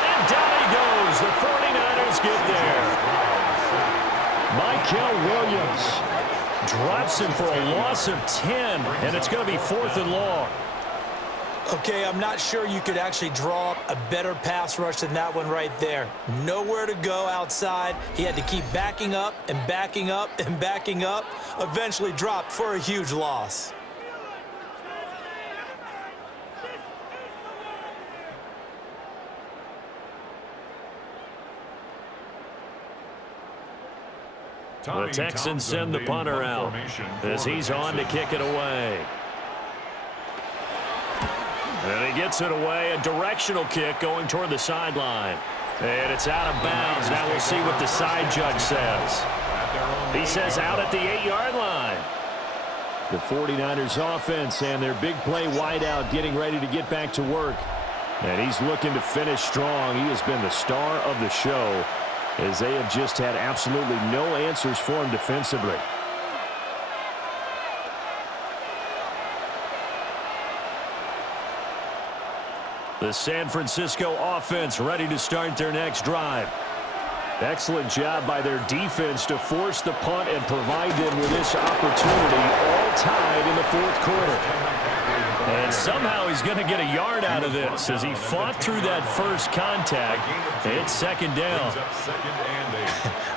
And down he goes. The 49ers get there. Michael Williams drops him for a loss of 10, and it's going to be 4th and long. Okay, I'm not sure you could actually draw up a better pass rush than that one right there. Nowhere to go outside. He had to keep backing up and backing up and backing up. Eventually dropped for a huge loss. The Texans send the punter out as he's on to kick it away. And he gets it away, a directional kick going toward the sideline. And it's out of bounds. Now we'll see what the side judge says. He says out at the 8-yard line. The 49ers offense and their big play wideout getting ready to get back to work. And he's looking to finish strong. He has been the star of the show, as they have just had absolutely no answers for him defensively. The San Francisco offense ready to start their next drive. Excellent job by their defense to force the punt and provide them with this opportunity, all tied in the fourth quarter. And somehow he's going to get a yard out of this as he fought through that first contact. It's second down.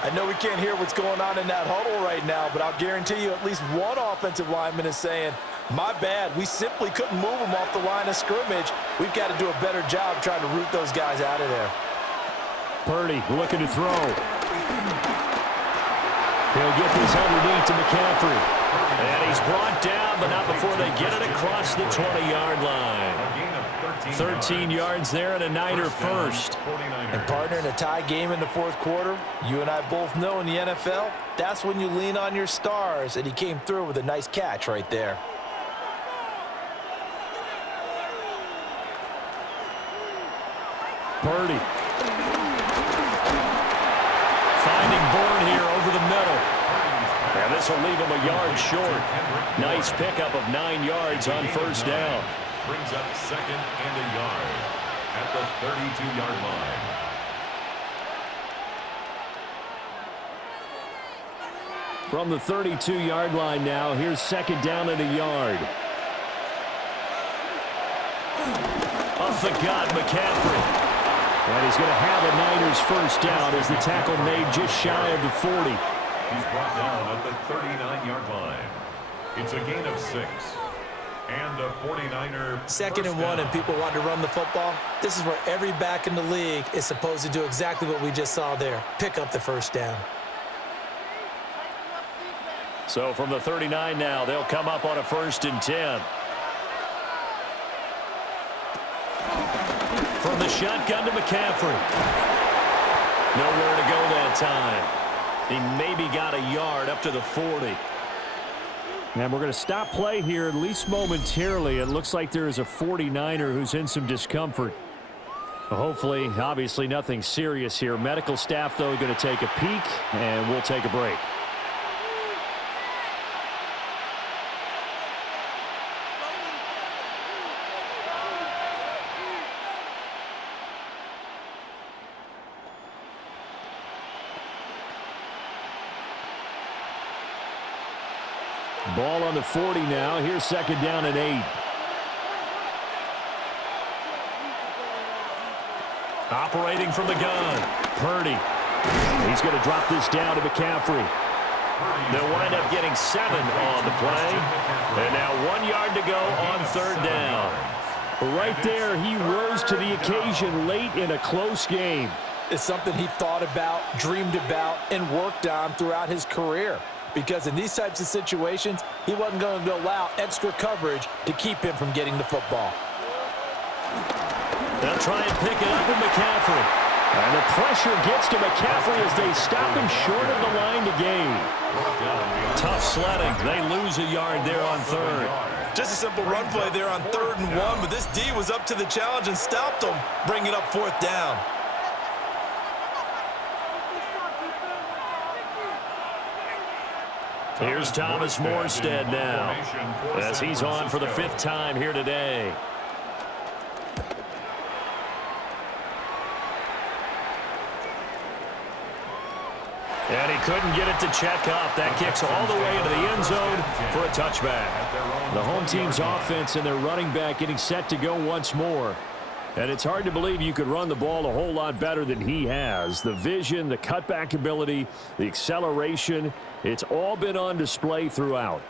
I know we can't hear what's going on in that huddle right now, but I'll guarantee you at least one offensive lineman is saying, my bad, we simply couldn't move them off the line of scrimmage. We've got to do a better job trying to root those guys out of there. Purdy looking to throw. He'll get this underneath to McCaffrey. And he's brought down, but not before they get it across the 20-yard line. 13 yards there and a Niner first. And partner, in a tie game in the fourth quarter, you and I both know in the NFL, that's when you lean on your stars, and he came through with a nice catch right there. Purdy. Finding Bourne here over the middle. And this will leave him a yard short. Nice pickup of 9 yards on first down. Brings up second and a yard at the 32-yard line. From the 32-yard line now, here's second down and a yard. Up the gut, McCaffrey. And he's going to have a Niners first down as the tackle made just shy of the 40. He's brought down at the 39-yard line. It's a gain of 6. And a 49er. Second and 1, and people want to run the football. This is where every back in the league is supposed to do exactly what we just saw there. Pick up the first down. So from the 39 now, they'll come up on a 1st and 10. From the shotgun to McCaffrey. Nowhere to go that time. He maybe got a yard up to the 40. And we're going to stop play here, at least momentarily. It looks like there is a 49er who's in some discomfort. Hopefully, obviously nothing serious here. Medical staff, though, going to take a peek, and we'll take a break. Ball on the 40 now. Here's second down and 8. Operating from the gun. Purdy. He's going to drop this down to McCaffrey. They'll wind up getting 7 on the play. And now 1 yard to go on 3rd down. Right there, he rose to the occasion late in a close game. It's something he thought about, dreamed about, and worked on throughout his career. Because in these types of situations, he wasn't going to allow extra coverage to keep him from getting the football. They'll try and pick it up with McCaffrey. And the pressure gets to McCaffrey as they stop him short of the line to gain. Tough sledding. They lose a yard there on 3rd. Just a simple run play there on 3rd and 1, but this D was up to the challenge and stopped him, bringing up 4th down. Here's Thomas Morstead now, as he's on for the 5th time here today. And he couldn't get it to check up. That kicks all the way into the end zone for a touchback. The home team's offense and their running back getting set to go once more. And it's hard to believe you could run the ball a whole lot better than he has. The vision, the cutback ability, the acceleration, it's all been on display throughout.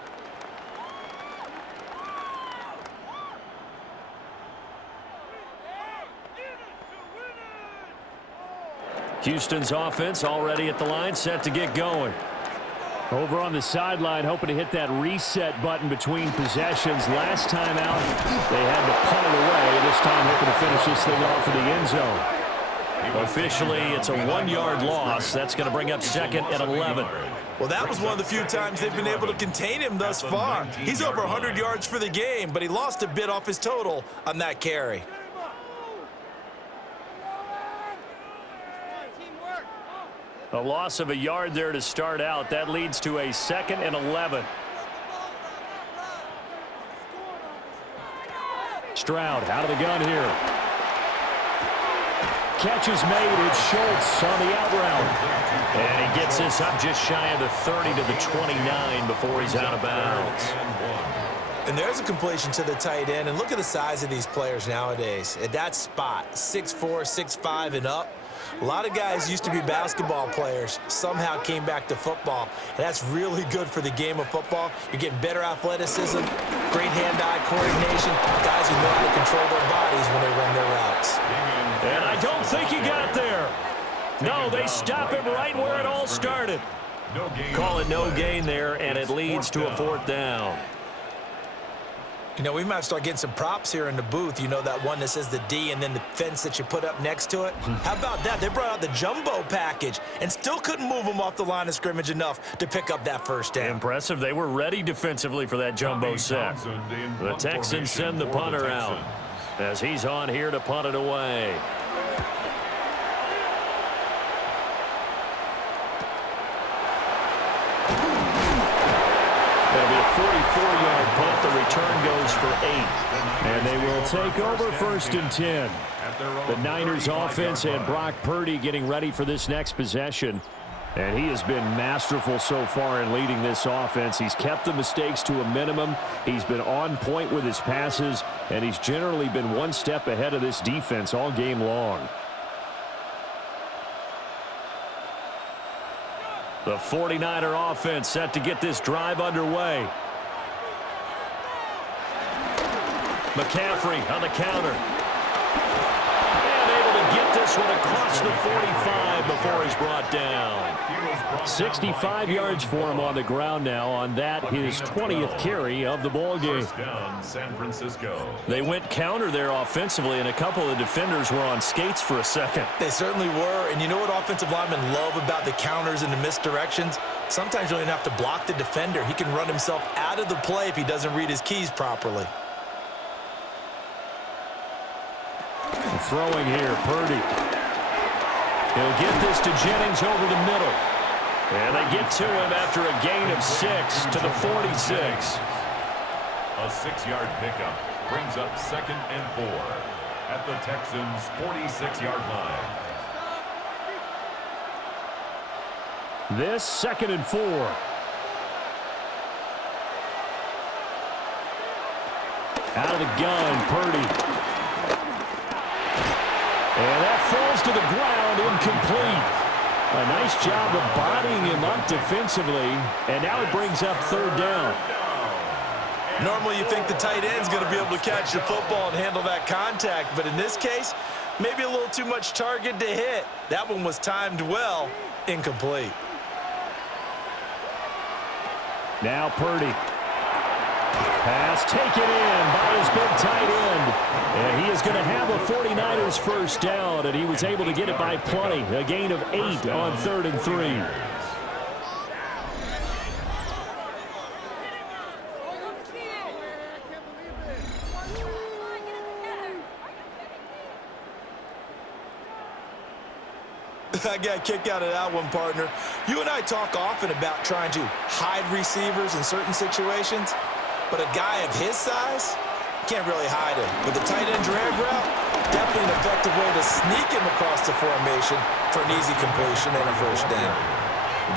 Houston's offense already at the line, set to get going. Over on the sideline, hoping to hit that reset button between possessions. Last time out, they had to punt it away. This time, hoping to finish this thing off in the end zone. Officially, it's a 1-yard loss. That's going to bring up 2nd and 11. Well, that was one of the few times they've been able to contain him thus far. He's over 100 yards for the game, but he lost a bit off his total on that carry. A loss of a yard there to start out. That leads to a 2nd and 11. Stroud out of the gun here. catch is made. It's Schultz on the out route. And he gets this up just shy of the 30 to the 29 before he's out of bounds. And there's a completion to the tight end. And look at the size of these players nowadays. At that spot, 6'4", 6'5", and up. A lot of guys used to be basketball players, somehow came back to football. And that's really good for the game of football. You're getting better athleticism, great hand-eye coordination, guys who know how to control their bodies when they run their routes. And I don't think he got there. No, they stop him right where it all started. Call it no gain there, and it leads to a 4th down. You know, we might start getting some props here in the booth. You know, that one that says the D and then the fence that you put up next to it? How about that? They brought out the jumbo package and still couldn't move them off the line of scrimmage enough to pick up that first down. Impressive. They were ready defensively for that jumbo set. The Texans send the punter out as he's on here to punt it away. It'll be a 44-yard punt. The return goes for 8. And they will take over 1st and 10. The Niners offense and Brock Purdy getting ready for this next possession. And he has been masterful so far in leading this offense. He's kept the mistakes to a minimum. He's been on point with his passes. And he's generally been one step ahead of this defense all game long. The 49er offense set to get this drive underway. McCaffrey on the counter. And able to get this one across the 45 before he's brought down. 65 yards for him on the ground now on that, his 20th carry of the ball game. San Francisco. They went counter there offensively, and a couple of defenders were on skates for a second. They certainly were. And you know what offensive linemen love about the counters and the misdirections? Sometimes you don't even have to block the defender. He can run himself out of the play if he doesn't read his keys properly. Throwing here, Purdy. He'll get this to Jennings over the middle. And they get to him after a gain of 6 to the 46. A 6-yard pickup brings up 2nd and 4 at the Texans' 46-yard line. This 2nd and 4. Out of the gun, Purdy. And that falls to the ground, incomplete. A nice job of bodying him up defensively, and now it brings up 3rd down. Normally you think the tight end's going to be able to catch the football and handle that contact, but in this case, maybe a little too much target to hit. That one was timed well, incomplete. Now Purdy. Pass taken in by his big tight end. And he is going to have a 49ers first down, and he was able to get it by plenty. A gain of 8 on 3rd and 3. I got a kick out of that one, partner. You and I talk often about trying to hide receivers in certain situations, but a guy of his size, can't really hide him. With the tight end drag route, definitely an effective way to sneak him across the formation for an easy completion and a first down.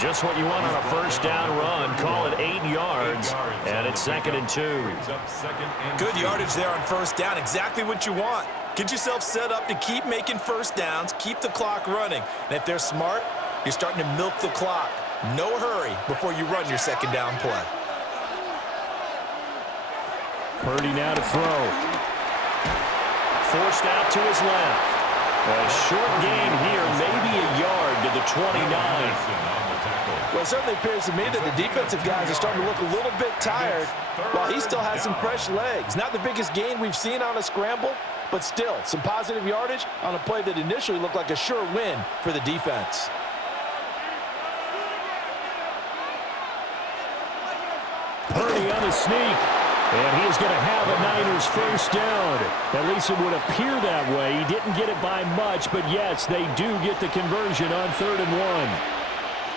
Just what you want on a first down run. Call it 8 yards, and it's 2nd and 2. Good yardage there on first down. Exactly what you want. Get yourself set up to keep making first downs, keep the clock running. And if they're smart, you're starting to milk the clock. No hurry before you run your second down play. Purdy now to throw. Forced out to his left. A short gain here, maybe a yard to the 29. Well, it certainly appears to me that the defensive guys are starting to look a little bit tired while he still has some fresh legs. Not the biggest gain we've seen on a scramble, but still some positive yardage on a play that initially looked like a sure win for the defense. Purdy on the sneak. And he is going to have a Niners first down. At least it would appear that way. He didn't get it by much, but yes, they do get the conversion on 3rd and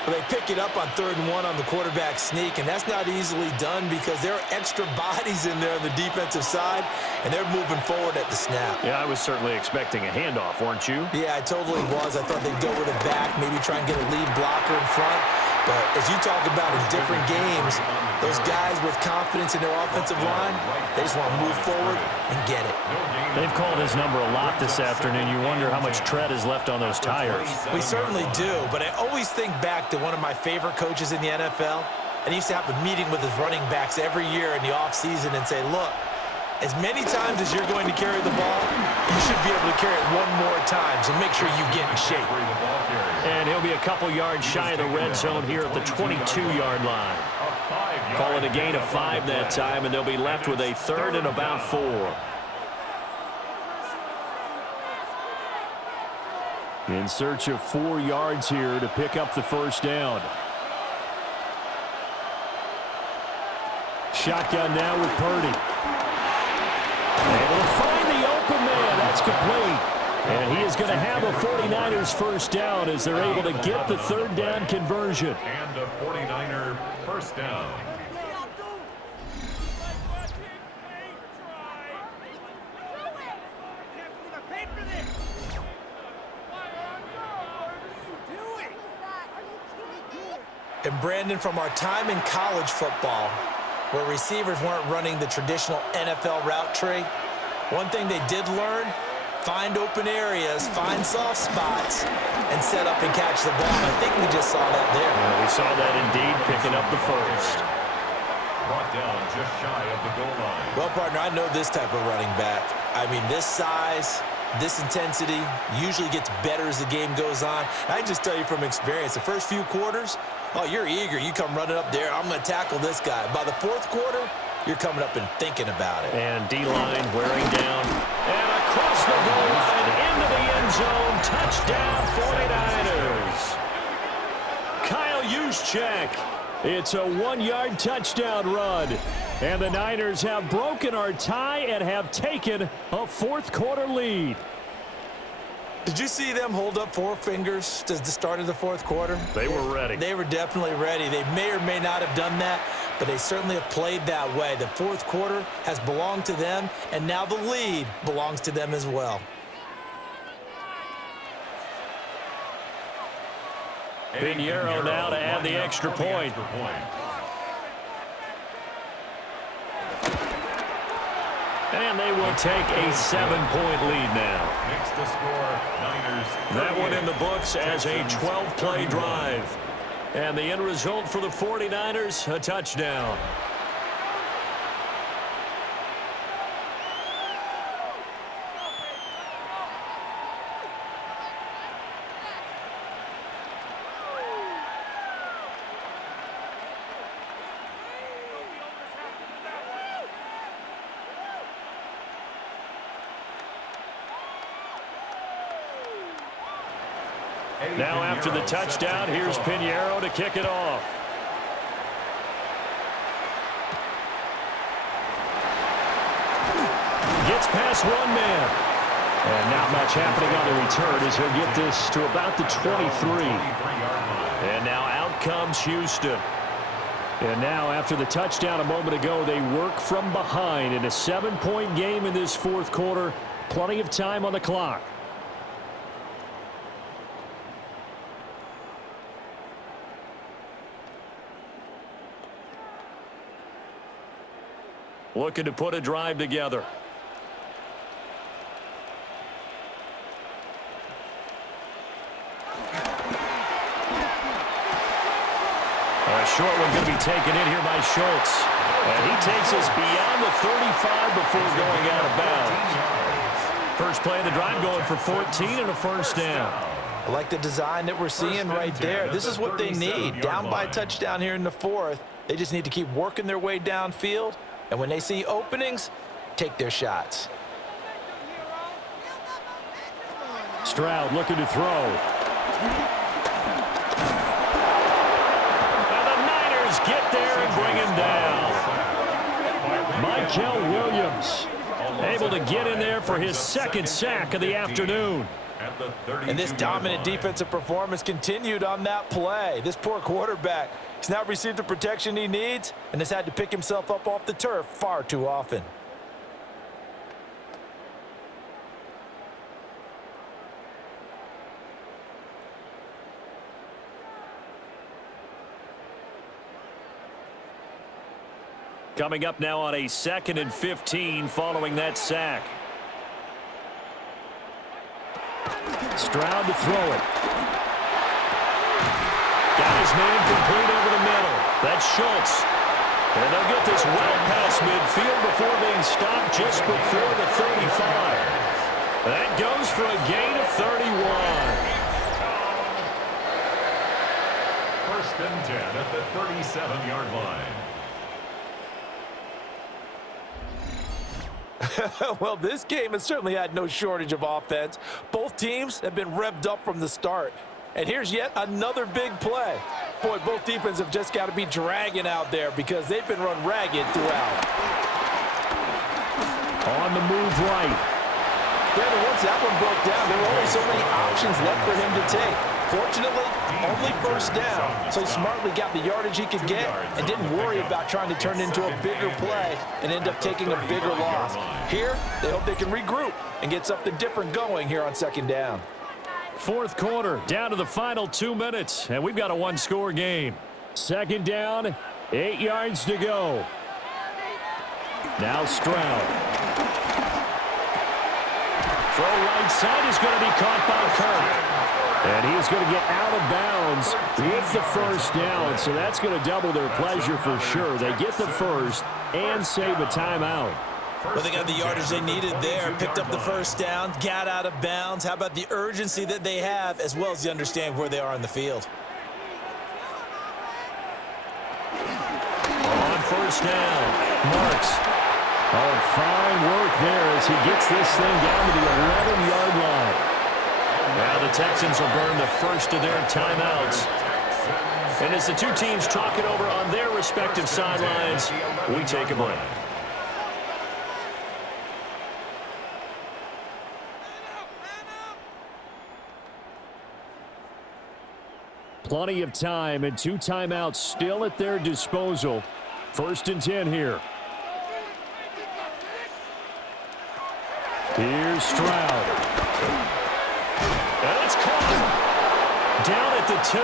1. Well, they pick it up on 3rd and 1 on the quarterback sneak, and that's not easily done because there are extra bodies in there on the defensive side, and they're moving forward at the snap. Yeah, I was certainly expecting a handoff, weren't you? Yeah, I totally was. I thought they'd go with it back, maybe try and get a lead blocker in front. But as you talk about in different games, those guys with confidence in their offensive line, they just want to move forward and get it. They've called his number a lot this afternoon. You wonder how much tread is left on those tires. We certainly do, but I always think back to one of my favorite coaches in the NFL, and he used to have a meeting with his running backs every year in the offseason and say, look, as many times as you're going to carry the ball, you should be able to carry it one more time, so make sure you get in shape. And he'll be a couple yards shy of the red zone here at the 22-yard line. Call it a gain of 5 that time, and they'll be left with a 3rd and about 4. In search of 4 yards here to pick up the first down. Shotgun now with Purdy. Able to find the open man. That's complete. And he is going to have a 49ers first down as they're able to get the 3rd down conversion. And a 49er first down. And Brandon, from our time in college football, where receivers weren't running the traditional NFL route tree, one thing they did learn, find open areas, find soft spots, and set up and catch the ball. I think we just saw that there. Yeah, we saw that indeed, picking up the first. Brought down just shy of the goal line. Well, partner, I know this type of running back. I mean, this size, this intensity usually gets better as the game goes on. I just tell you from experience, the first few quarters, oh, you're eager. You come running up there, I'm going to tackle this guy. By the 4th quarter, you're coming up and thinking about it. And D-line wearing down. And across the goal line, into the end zone. Touchdown, 49ers. Kyle Juszczyk. It's a 1-yard touchdown run. And the Niners have broken our tie and have taken a 4th quarter lead. Did you see them hold up 4 fingers to the start of the 4th quarter? They were ready. They were definitely ready. They may or may not have done that, but they certainly have played that way. The 4th quarter has belonged to them, and now the lead belongs to them as well. Pinheiro now to add the extra point. And they will take a 7-point lead now. Makes the score Niners. That one in the books as a 12-play drive. And the end result for the 49ers, a touchdown. Now after the touchdown, here's Pinheiro to kick it off. Gets past one man. And not much happening on the return as he'll get this to about the 23. And now out comes Houston. And now after the touchdown a moment ago, they work from behind in a 7-point game in this 4th quarter. Plenty of time on the clock. Looking to put a drive together. A short one going to be taken in here by Schultz. And he takes us beyond the 35 before going out of bounds. First play of the drive going for 14 and a first down. I like the design that we're seeing right there. This is what they need. Down by a touchdown here in the 4th. They just need to keep working their way downfield. And when they see openings, take their shots. Stroud looking to throw. And the Niners get there and bring him down. Michael Williams able to get in there for his 2nd sack of the afternoon. at the 32. And this dominant defensive performance continued on that play. This poor quarterback has not received the protection he needs and has had to pick himself up off the turf far too often. Coming up now on a 2nd and 15 following that sack. Stroud to throw it. Got his man complete over the middle. That's Schultz. And they'll get this well past midfield before being stopped just before the 35. That goes for a gain of 31. 1st and 10 at the 37-yard line. Well, this game has certainly had no shortage of offense. Both teams have been revved up from the start. And here's yet another big play. Boy, both defenses have just got to be dragging out there because they've been run ragged throughout. On the move right. Brandon, once that one broke down, there were only so many options left for him to take. Fortunately, only 1st down, so he smartly got the yardage he could get and didn't worry about trying to turn it into a bigger play and end up taking a bigger loss. Here, they hope they can regroup and get something different going here on 2nd down. 4th quarter, down to the final 2 minutes, and we've got a one-score game. 2nd down, 8 yards to go. Now Stroud. Throw right side is going to be caught by Kirk. And he's going to get out of bounds with the 1st down, so that's going to double their pleasure for sure. They get the 1st and save a timeout. Well, they got the yardage they needed there, picked up the 1st down, got out of bounds. How about the urgency that they have, as well as the understanding where they are in the field? On 1st down, Marks. Oh, fine work there as he gets this thing down to the 11-yard line. Now the Texans will burn the 1st of their timeouts. And as the two teams talk it over on their respective sidelines, we take a break. Plenty of time and 2 timeouts still at their disposal. 1st and 10 here. Here's Stroud. And it's caught. Down at the 2.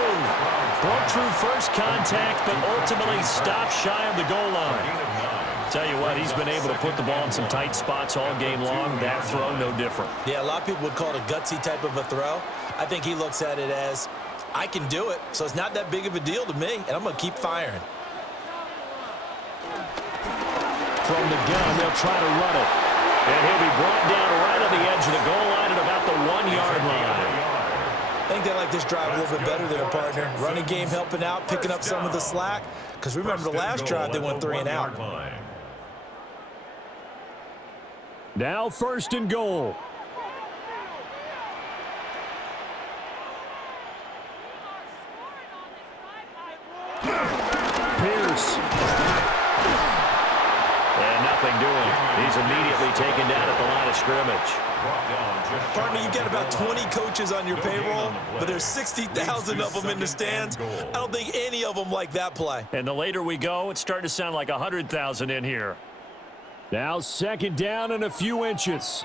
Broke through first contact, but ultimately stopped shy of the goal line. Tell you what, he's been able to put the ball in some tight spots all game long. That throw, no different. Yeah, a lot of people would call it a gutsy type of a throw. I think he looks at it as, I can do it, so it's not that big of a deal to me, and I'm going to keep firing. From the gun, they'll try to run it. And he'll be brought down right on the edge of the goal line at about the 1-yard line. I think they like this drive a little bit better there, partner. Running game helping out, picking up some of the slack. Because remember the last drive, they went 3 and out. Now 1st and goal. Pierce. And nothing doing. He's immediately taken down at the line of scrimmage. Partner, you got about 20 coaches on your payroll, but there's 60,000 of them in the stands. I don't think any of them like that play. And the later we go, it's starting to sound like 100,000 in here. Now 2nd down and a few inches.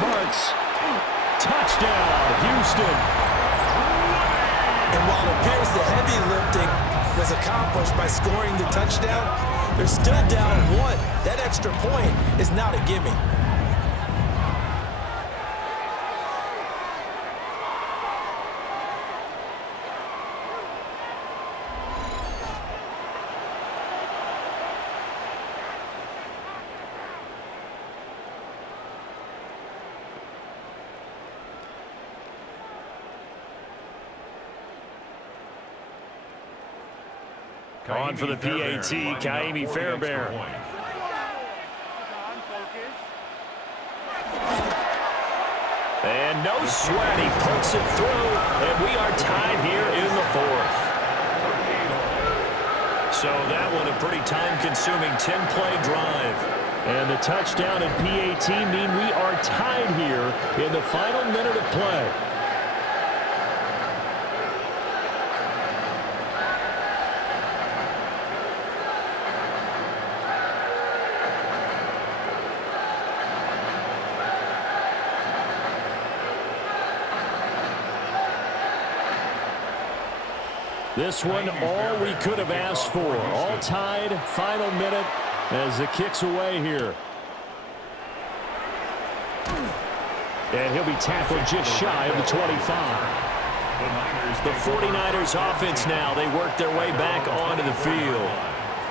Marks. Touchdown, Houston. And while it appears the heavy lifting was accomplished by scoring the touchdown, they're still down 1. That extra point is not a gimme. On for the PAT, Kaimi Fairbairn. And no sweat, he pokes it through, and we are tied here in the 4th. So that one a pretty time-consuming 10-play drive. And the touchdown and PAT mean we are tied here in the final minute of play. This one, all we could have asked for. All tied, final minute as the kick's away here. And he'll be tackled just shy of the 25. The 49ers offense now, they work their way back onto the field.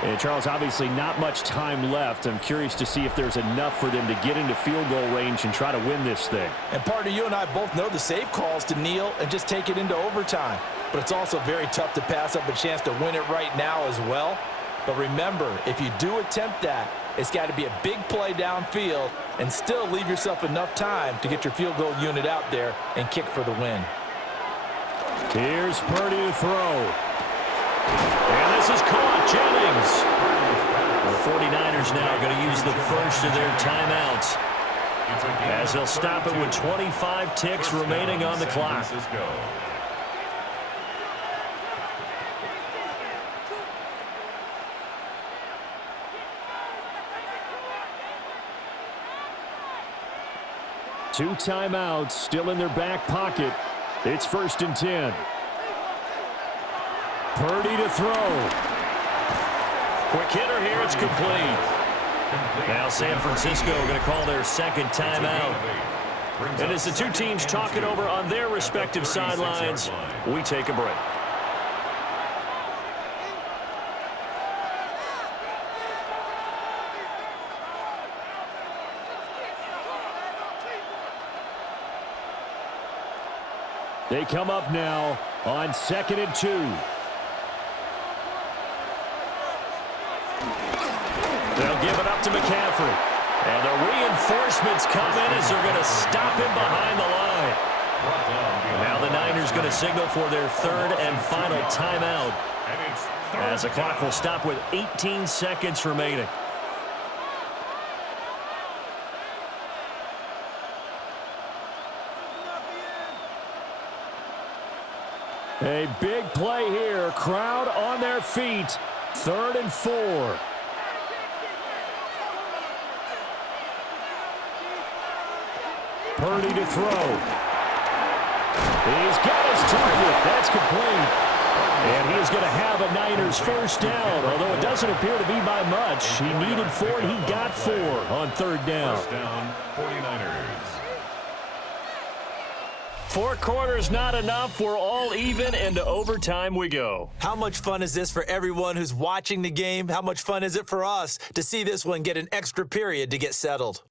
And Charles, obviously not much time left. I'm curious to see if there's enough for them to get into field goal range and try to win this thing. And partner, you and I both know the safe calls to kneel and just take it into overtime. But it's also very tough to pass up a chance to win it right now as well. But remember, if you do attempt that, it's got to be a big play downfield and still leave yourself enough time to get your field goal unit out there and kick for the win. Here's Purdy to throw. And this is caught. Jennings. The 49ers now going to use the first of their timeouts, as they'll stop it with 25 ticks remaining on the clock. Two timeouts still in their back pocket. It's 1st and 10. Purdy to throw. Quick hitter here. It's complete. Now San Francisco going to call their second timeout. And as the two teams talk it over on their respective sidelines, we take a break. They come up now on 2nd and 2. They'll give it up to McCaffrey. And the reinforcements come in as they're going to stop him behind the line. Now the Niners going to signal for their third and final timeout, as the clock will stop with 18 seconds remaining. A big play here. Crowd on their feet. 3rd and 4. Purdy to throw. He's got his target. That's complete. And he is going to have a Niners first down, although it doesn't appear to be by much. He needed 4, and he got 4 on 3rd down. First down, 49ers. 4 quarters not enough. We're all even, and to overtime we go. How much fun is this for everyone who's watching the game? How much fun is it for us to see this one get an extra period to get settled?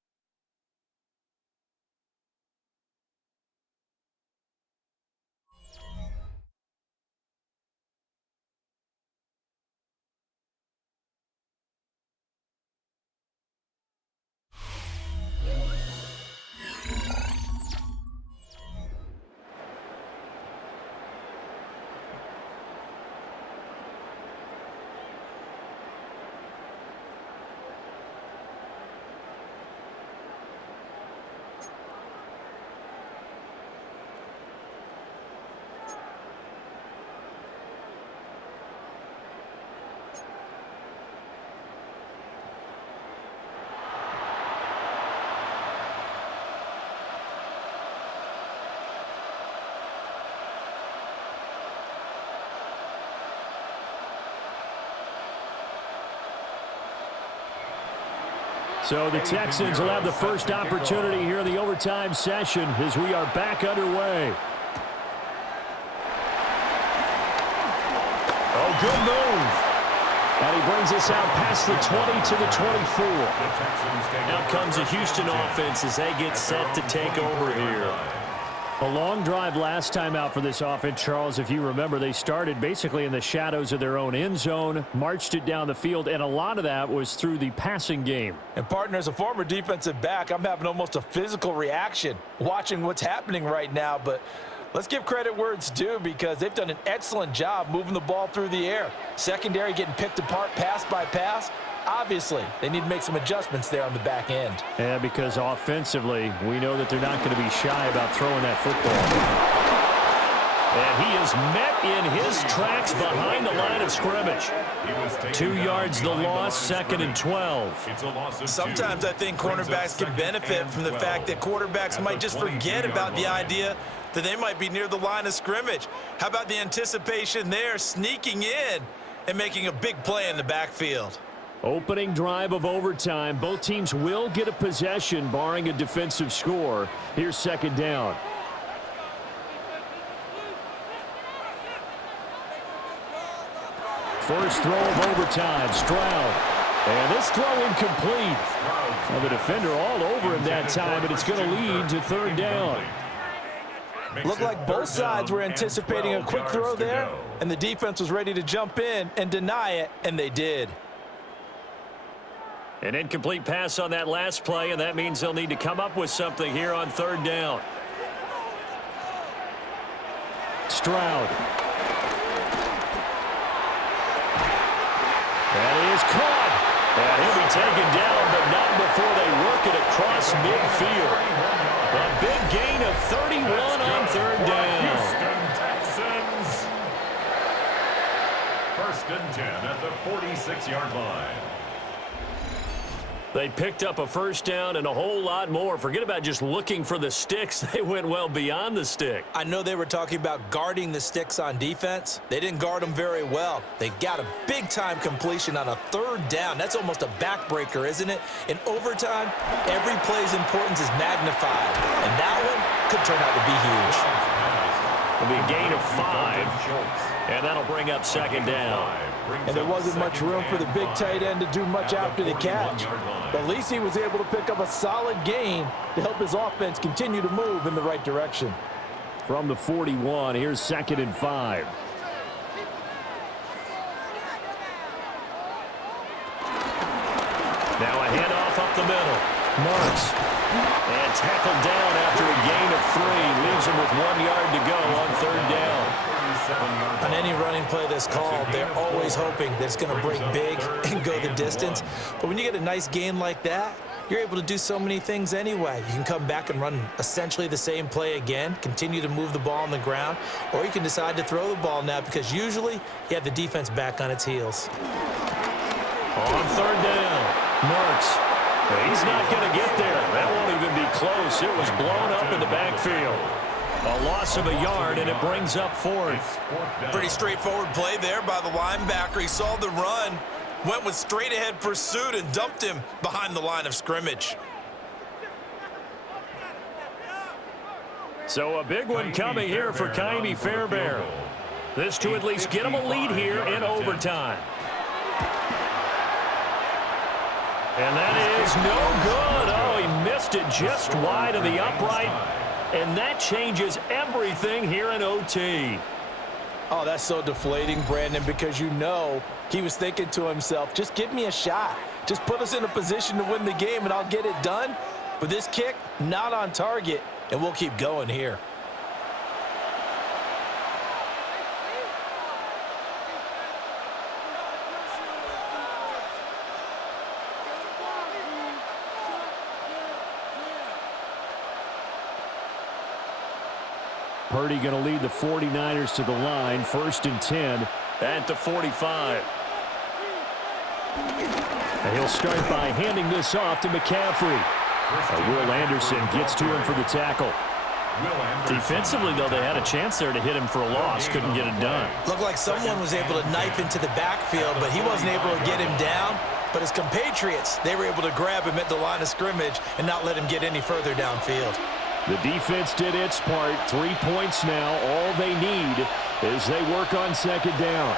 So the Texans will have the first opportunity here in the overtime session as we are back underway. Oh, good move. And he brings us out past the 20 to the 24. Out comes the Houston offense as they get set to take over here. A long drive last time out for this offense, Charles. If you remember, they started basically in the shadows of their own end zone, marched it down the field, and a lot of that was through the passing game. And partner, as a former defensive back, I'm having almost a physical reaction watching what's happening right now. But let's give credit where it's due, because they've done an excellent job moving the ball through the air. Secondary getting picked apart pass by pass. Obviously, they need to make some adjustments there on the back end. Yeah, because offensively, we know that they're not going to be shy about throwing that football. And he is met in his tracks behind the line of scrimmage. 2 yards the loss, 2nd and 12. Sometimes I think cornerbacks can benefit from the fact that quarterbacks might just forget about the idea that they might be near the line of scrimmage. How about the anticipation there, sneaking in and making a big play in the backfield? Opening drive of overtime. Both teams will get a possession, barring a defensive score. Here's 2nd down. First throw of overtime, Stroud. And this throw incomplete. Well, the defender all over him that time, but it's going to lead to 3rd down. Looked like both sides were anticipating a quick throw there, and the defense was ready to jump in and deny it, and they did. An incomplete pass on that last play, and that means they'll need to come up with something here on 3rd down. Stroud. That is caught. And he'll be taken down, but not before they work it across midfield. A big gain of 31 on 3rd down. Houston Texans. 1st and 10 at the 46-yard line. They picked up a 1st down and a whole lot more. Forget about just looking for the sticks. They went well beyond the stick. I know they were talking about guarding the sticks on defense. They didn't guard them very well. They got a big-time completion on a 3rd down. That's almost a backbreaker, isn't it? In overtime, every play's importance is magnified, and that one could turn out to be huge. It'll be a gain of 5, and that'll bring up 2nd down. And there wasn't much room for the big tight end to do much after the catch. But at least he was able to pick up a solid gain to help his offense continue to move in the right direction. From the 41, here's 2nd and 5. Now a handoff up the middle. Marks. And tackled down after a gain of 3. Leaves him with 1 yard to go on 3rd down. On any running play that's called, they're always hoping that it's going to break big and go the distance. But when you get a nice gain like that, you're able to do so many things anyway. You can come back and run essentially the same play again, continue to move the ball on the ground, or you can decide to throw the ball now because usually you have the defense back on its heels. On 3rd down, Marks. He's not going to get there. That won't even be close. It was blown up in the backfield. A loss of a yard, and it brings up 4th. Pretty straightforward play there by the linebacker. He saw the run, went with straight-ahead pursuit, and dumped him behind the line of scrimmage. So a big one coming here for Kaimi Fairbairn. This to at least get him a lead here in overtime. And that is no good. Oh, he missed it just wide of the upright. And that changes everything here in OT. Oh, that's so deflating, Brandon, because you know he was thinking to himself, just give me a shot. Just put us in a position to win the game, and I'll get it done. But this kick, not on target, and we'll keep going here. Purdy going to lead the 49ers to the line. 1st and 10 at the 45. And he'll start by handing this off to McCaffrey. Will Anderson gets to him for the tackle. Defensively, though, they had a chance there to hit him for a loss. Couldn't get it done. Looked like someone was able to knife into the backfield, but he wasn't able to get him down. But his compatriots, they were able to grab him at the line of scrimmage and not let him get any further downfield. The defense did its part. 3 points now. All they need as they work on 2nd down.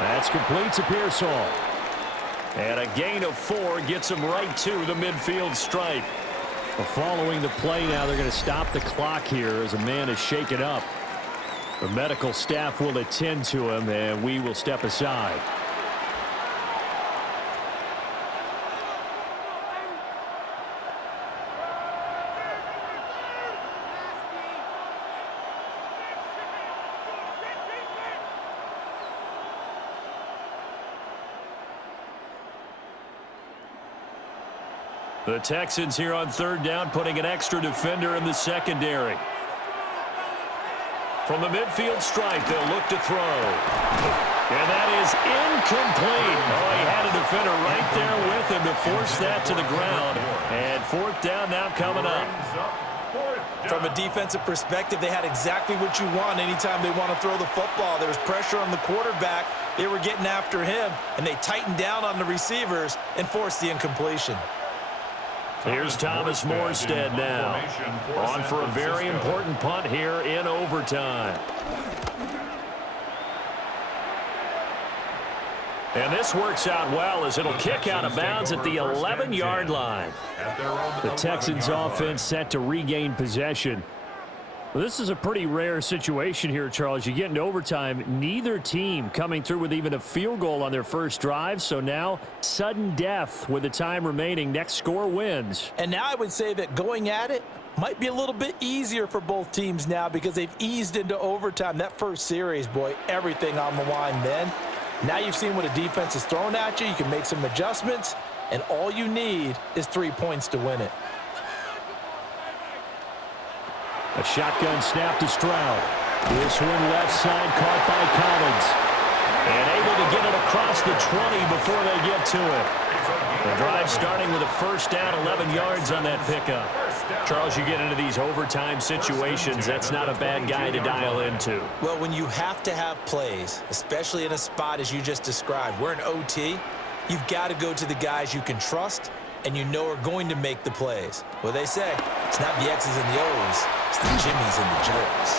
That's complete to Pearsall. And a gain of 4 gets him right to the midfield stripe. Well, following the play now, they're going to stop the clock here as a man is shaken up. The medical staff will attend to him, and we will step aside. The Texans here on third down, putting an extra defender in the secondary. From the midfield stripe, they'll look to throw. And that is incomplete. Oh, he had a defender right there with him to force that to the ground. And fourth down now coming up. From a defensive perspective, they had exactly what you want anytime they want to throw the football. There was pressure on the quarterback. They were getting after him, and they tightened down on the receivers and forced the incompletion. Here's Thomas Morstead now. On for a very important punt here in overtime. And this works out well as it'll kick out of bounds at the 11-yard line. The Texans offense set to regain possession. Well, this is a pretty rare situation here, Charles. You get into overtime, neither team coming through with even a field goal on their first drive. So now, sudden death with the time remaining. Next score wins. And now I would say that going at it might be a little bit easier for both teams now because they've eased into overtime. That first series, boy, everything on the line then. Now you've seen what a defense is throwing at you. You can make some adjustments, and all you need is 3 points to win it. A shotgun snap to Stroud. This one left side caught by Collins. And able to get it across the 20 before they get to it. The drive starting with a first down, 11 yards on that pickup. Charles, you get into these overtime situations, that's not a bad guy to dial into. Well, when you have to have plays, especially in a spot as you just described, we're in OT, you've got to go to the guys you can trust and you know are going to make the plays. Well, they say it's not the X's and the O's, it's the Jimmys and the Joes.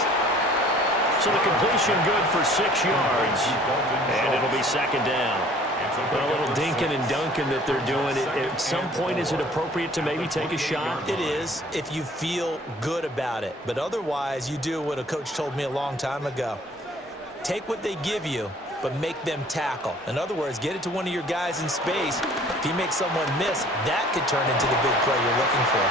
So the completion good for 6 yards, and it'll be second down. Well, a little dinking and dunking that they're doing. At some point, is it appropriate to maybe take a shot? It is if you feel good about it. But otherwise, you do what a coach told me a long time ago. Take what they give you, but make them tackle. In other words, get it to one of your guys in space. If he makes someone miss, that could turn into the big play you're looking for.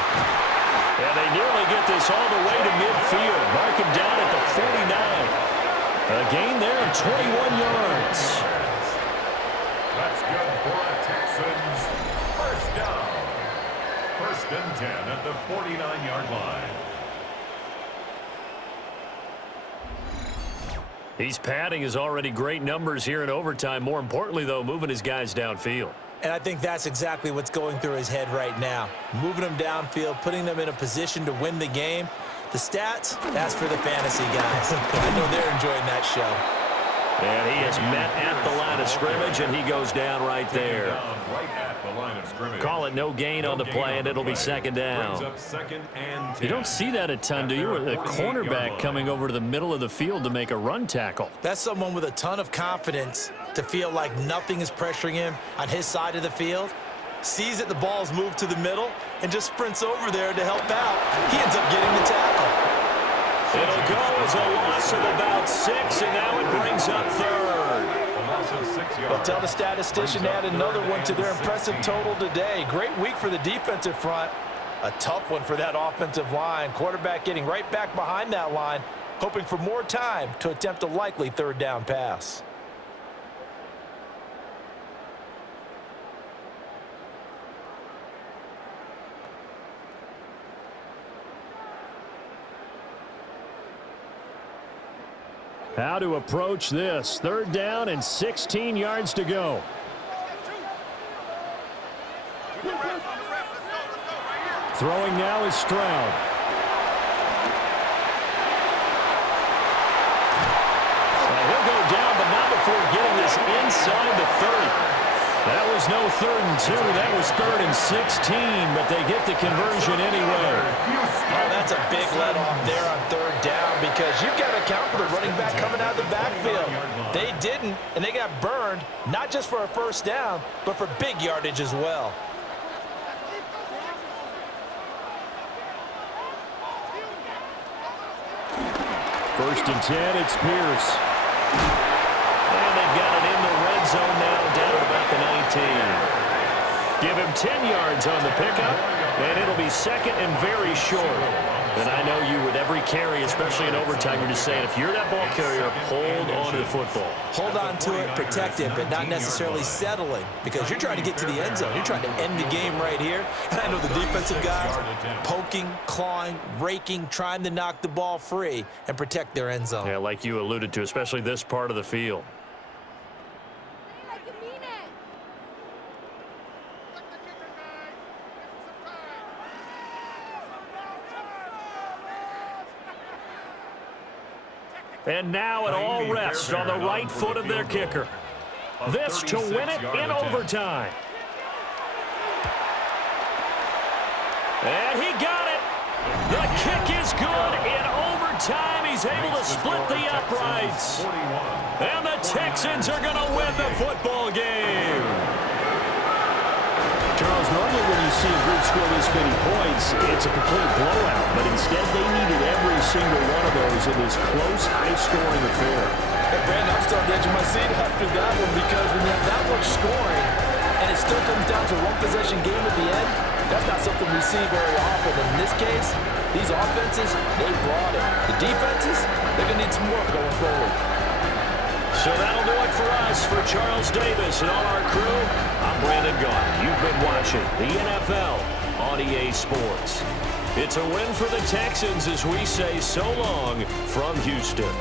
And they nearly get this all the way to midfield. Mark him down at the 49. A gain there of 21 yards. That's good for the Texans. First down. First and 10 at the 49-yard line. He's padding his already great numbers here in overtime. More importantly, though, moving his guys downfield. And I think that's exactly what's going through his head right now. Moving them downfield, putting them in a position to win the game. The stats, that's for the fantasy guys. I know they're enjoying that show. And he is met at the line of scrimmage, and he goes down right there. Call it no gain on the play, and it'll be second down. You don't see that a ton, do you? A cornerback coming over to the middle of the field to make a run tackle. That's someone with a ton of confidence to feel like nothing is pressuring him on his side of the field. Sees that the ball's moved to the middle and just sprints over there to help out. He ends up getting the tackle. It'll go as a loss of about 6, and now it brings up third. Well, tell the statistician to add another one to their impressive total today. Great week for the defensive front. A tough one for that offensive line. Quarterback getting right back behind that line, hoping for more time to attempt a likely third down pass. How to approach this. Third down and 16 yards to go. Throwing now is Stroud. He'll go down, but not before getting this inside the 30. That was no 3rd and 2. That was 3rd and 16, but they get the conversion anyway. Oh, that's a big let-off there on third down because you've got to account for the running back coming out of the backfield. They didn't, and they got burned, not just for a first down, but for big yardage as well. First and 10, it's Pierce. And they've got it in the red zone now, down at about the 19. Give him 10 yards on the pickup, and it'll be second and very short. And I know you, with every carry, especially in overtime, you're just saying, if you're that ball carrier, hold on to the football. Hold on to it, protect it, but not necessarily settling, because you're trying to get to the end zone. You're trying to end the game right here. And I know the defensive guys poking, clawing, raking, trying to knock the ball free and protect their end zone. Yeah, like you alluded to, especially this part of the field. And now it all rests on the right foot of their kicker. This to win it in overtime. And he got it. The kick is good in overtime. He's able to split the uprights. And the Texans are going to win the football game. Charles, normally when you see a group score this many points, it's a complete blowout. But instead, they needed every single one of those in this close, high-scoring affair. Hey, Brandon, I'm starting to edge of my seat after that one, because when you have that much scoring and it still comes down to one-possession game at the end, that's not something we see very often. In this case, these offenses, they brought it. The defenses, they're going to need some work going forward. So that'll do it for us. For Charles Davis and all our crew, I'm Brandon Gaudin. You've been watching the NFL on EA Sports. It's a win for the Texans as we say so long from Houston.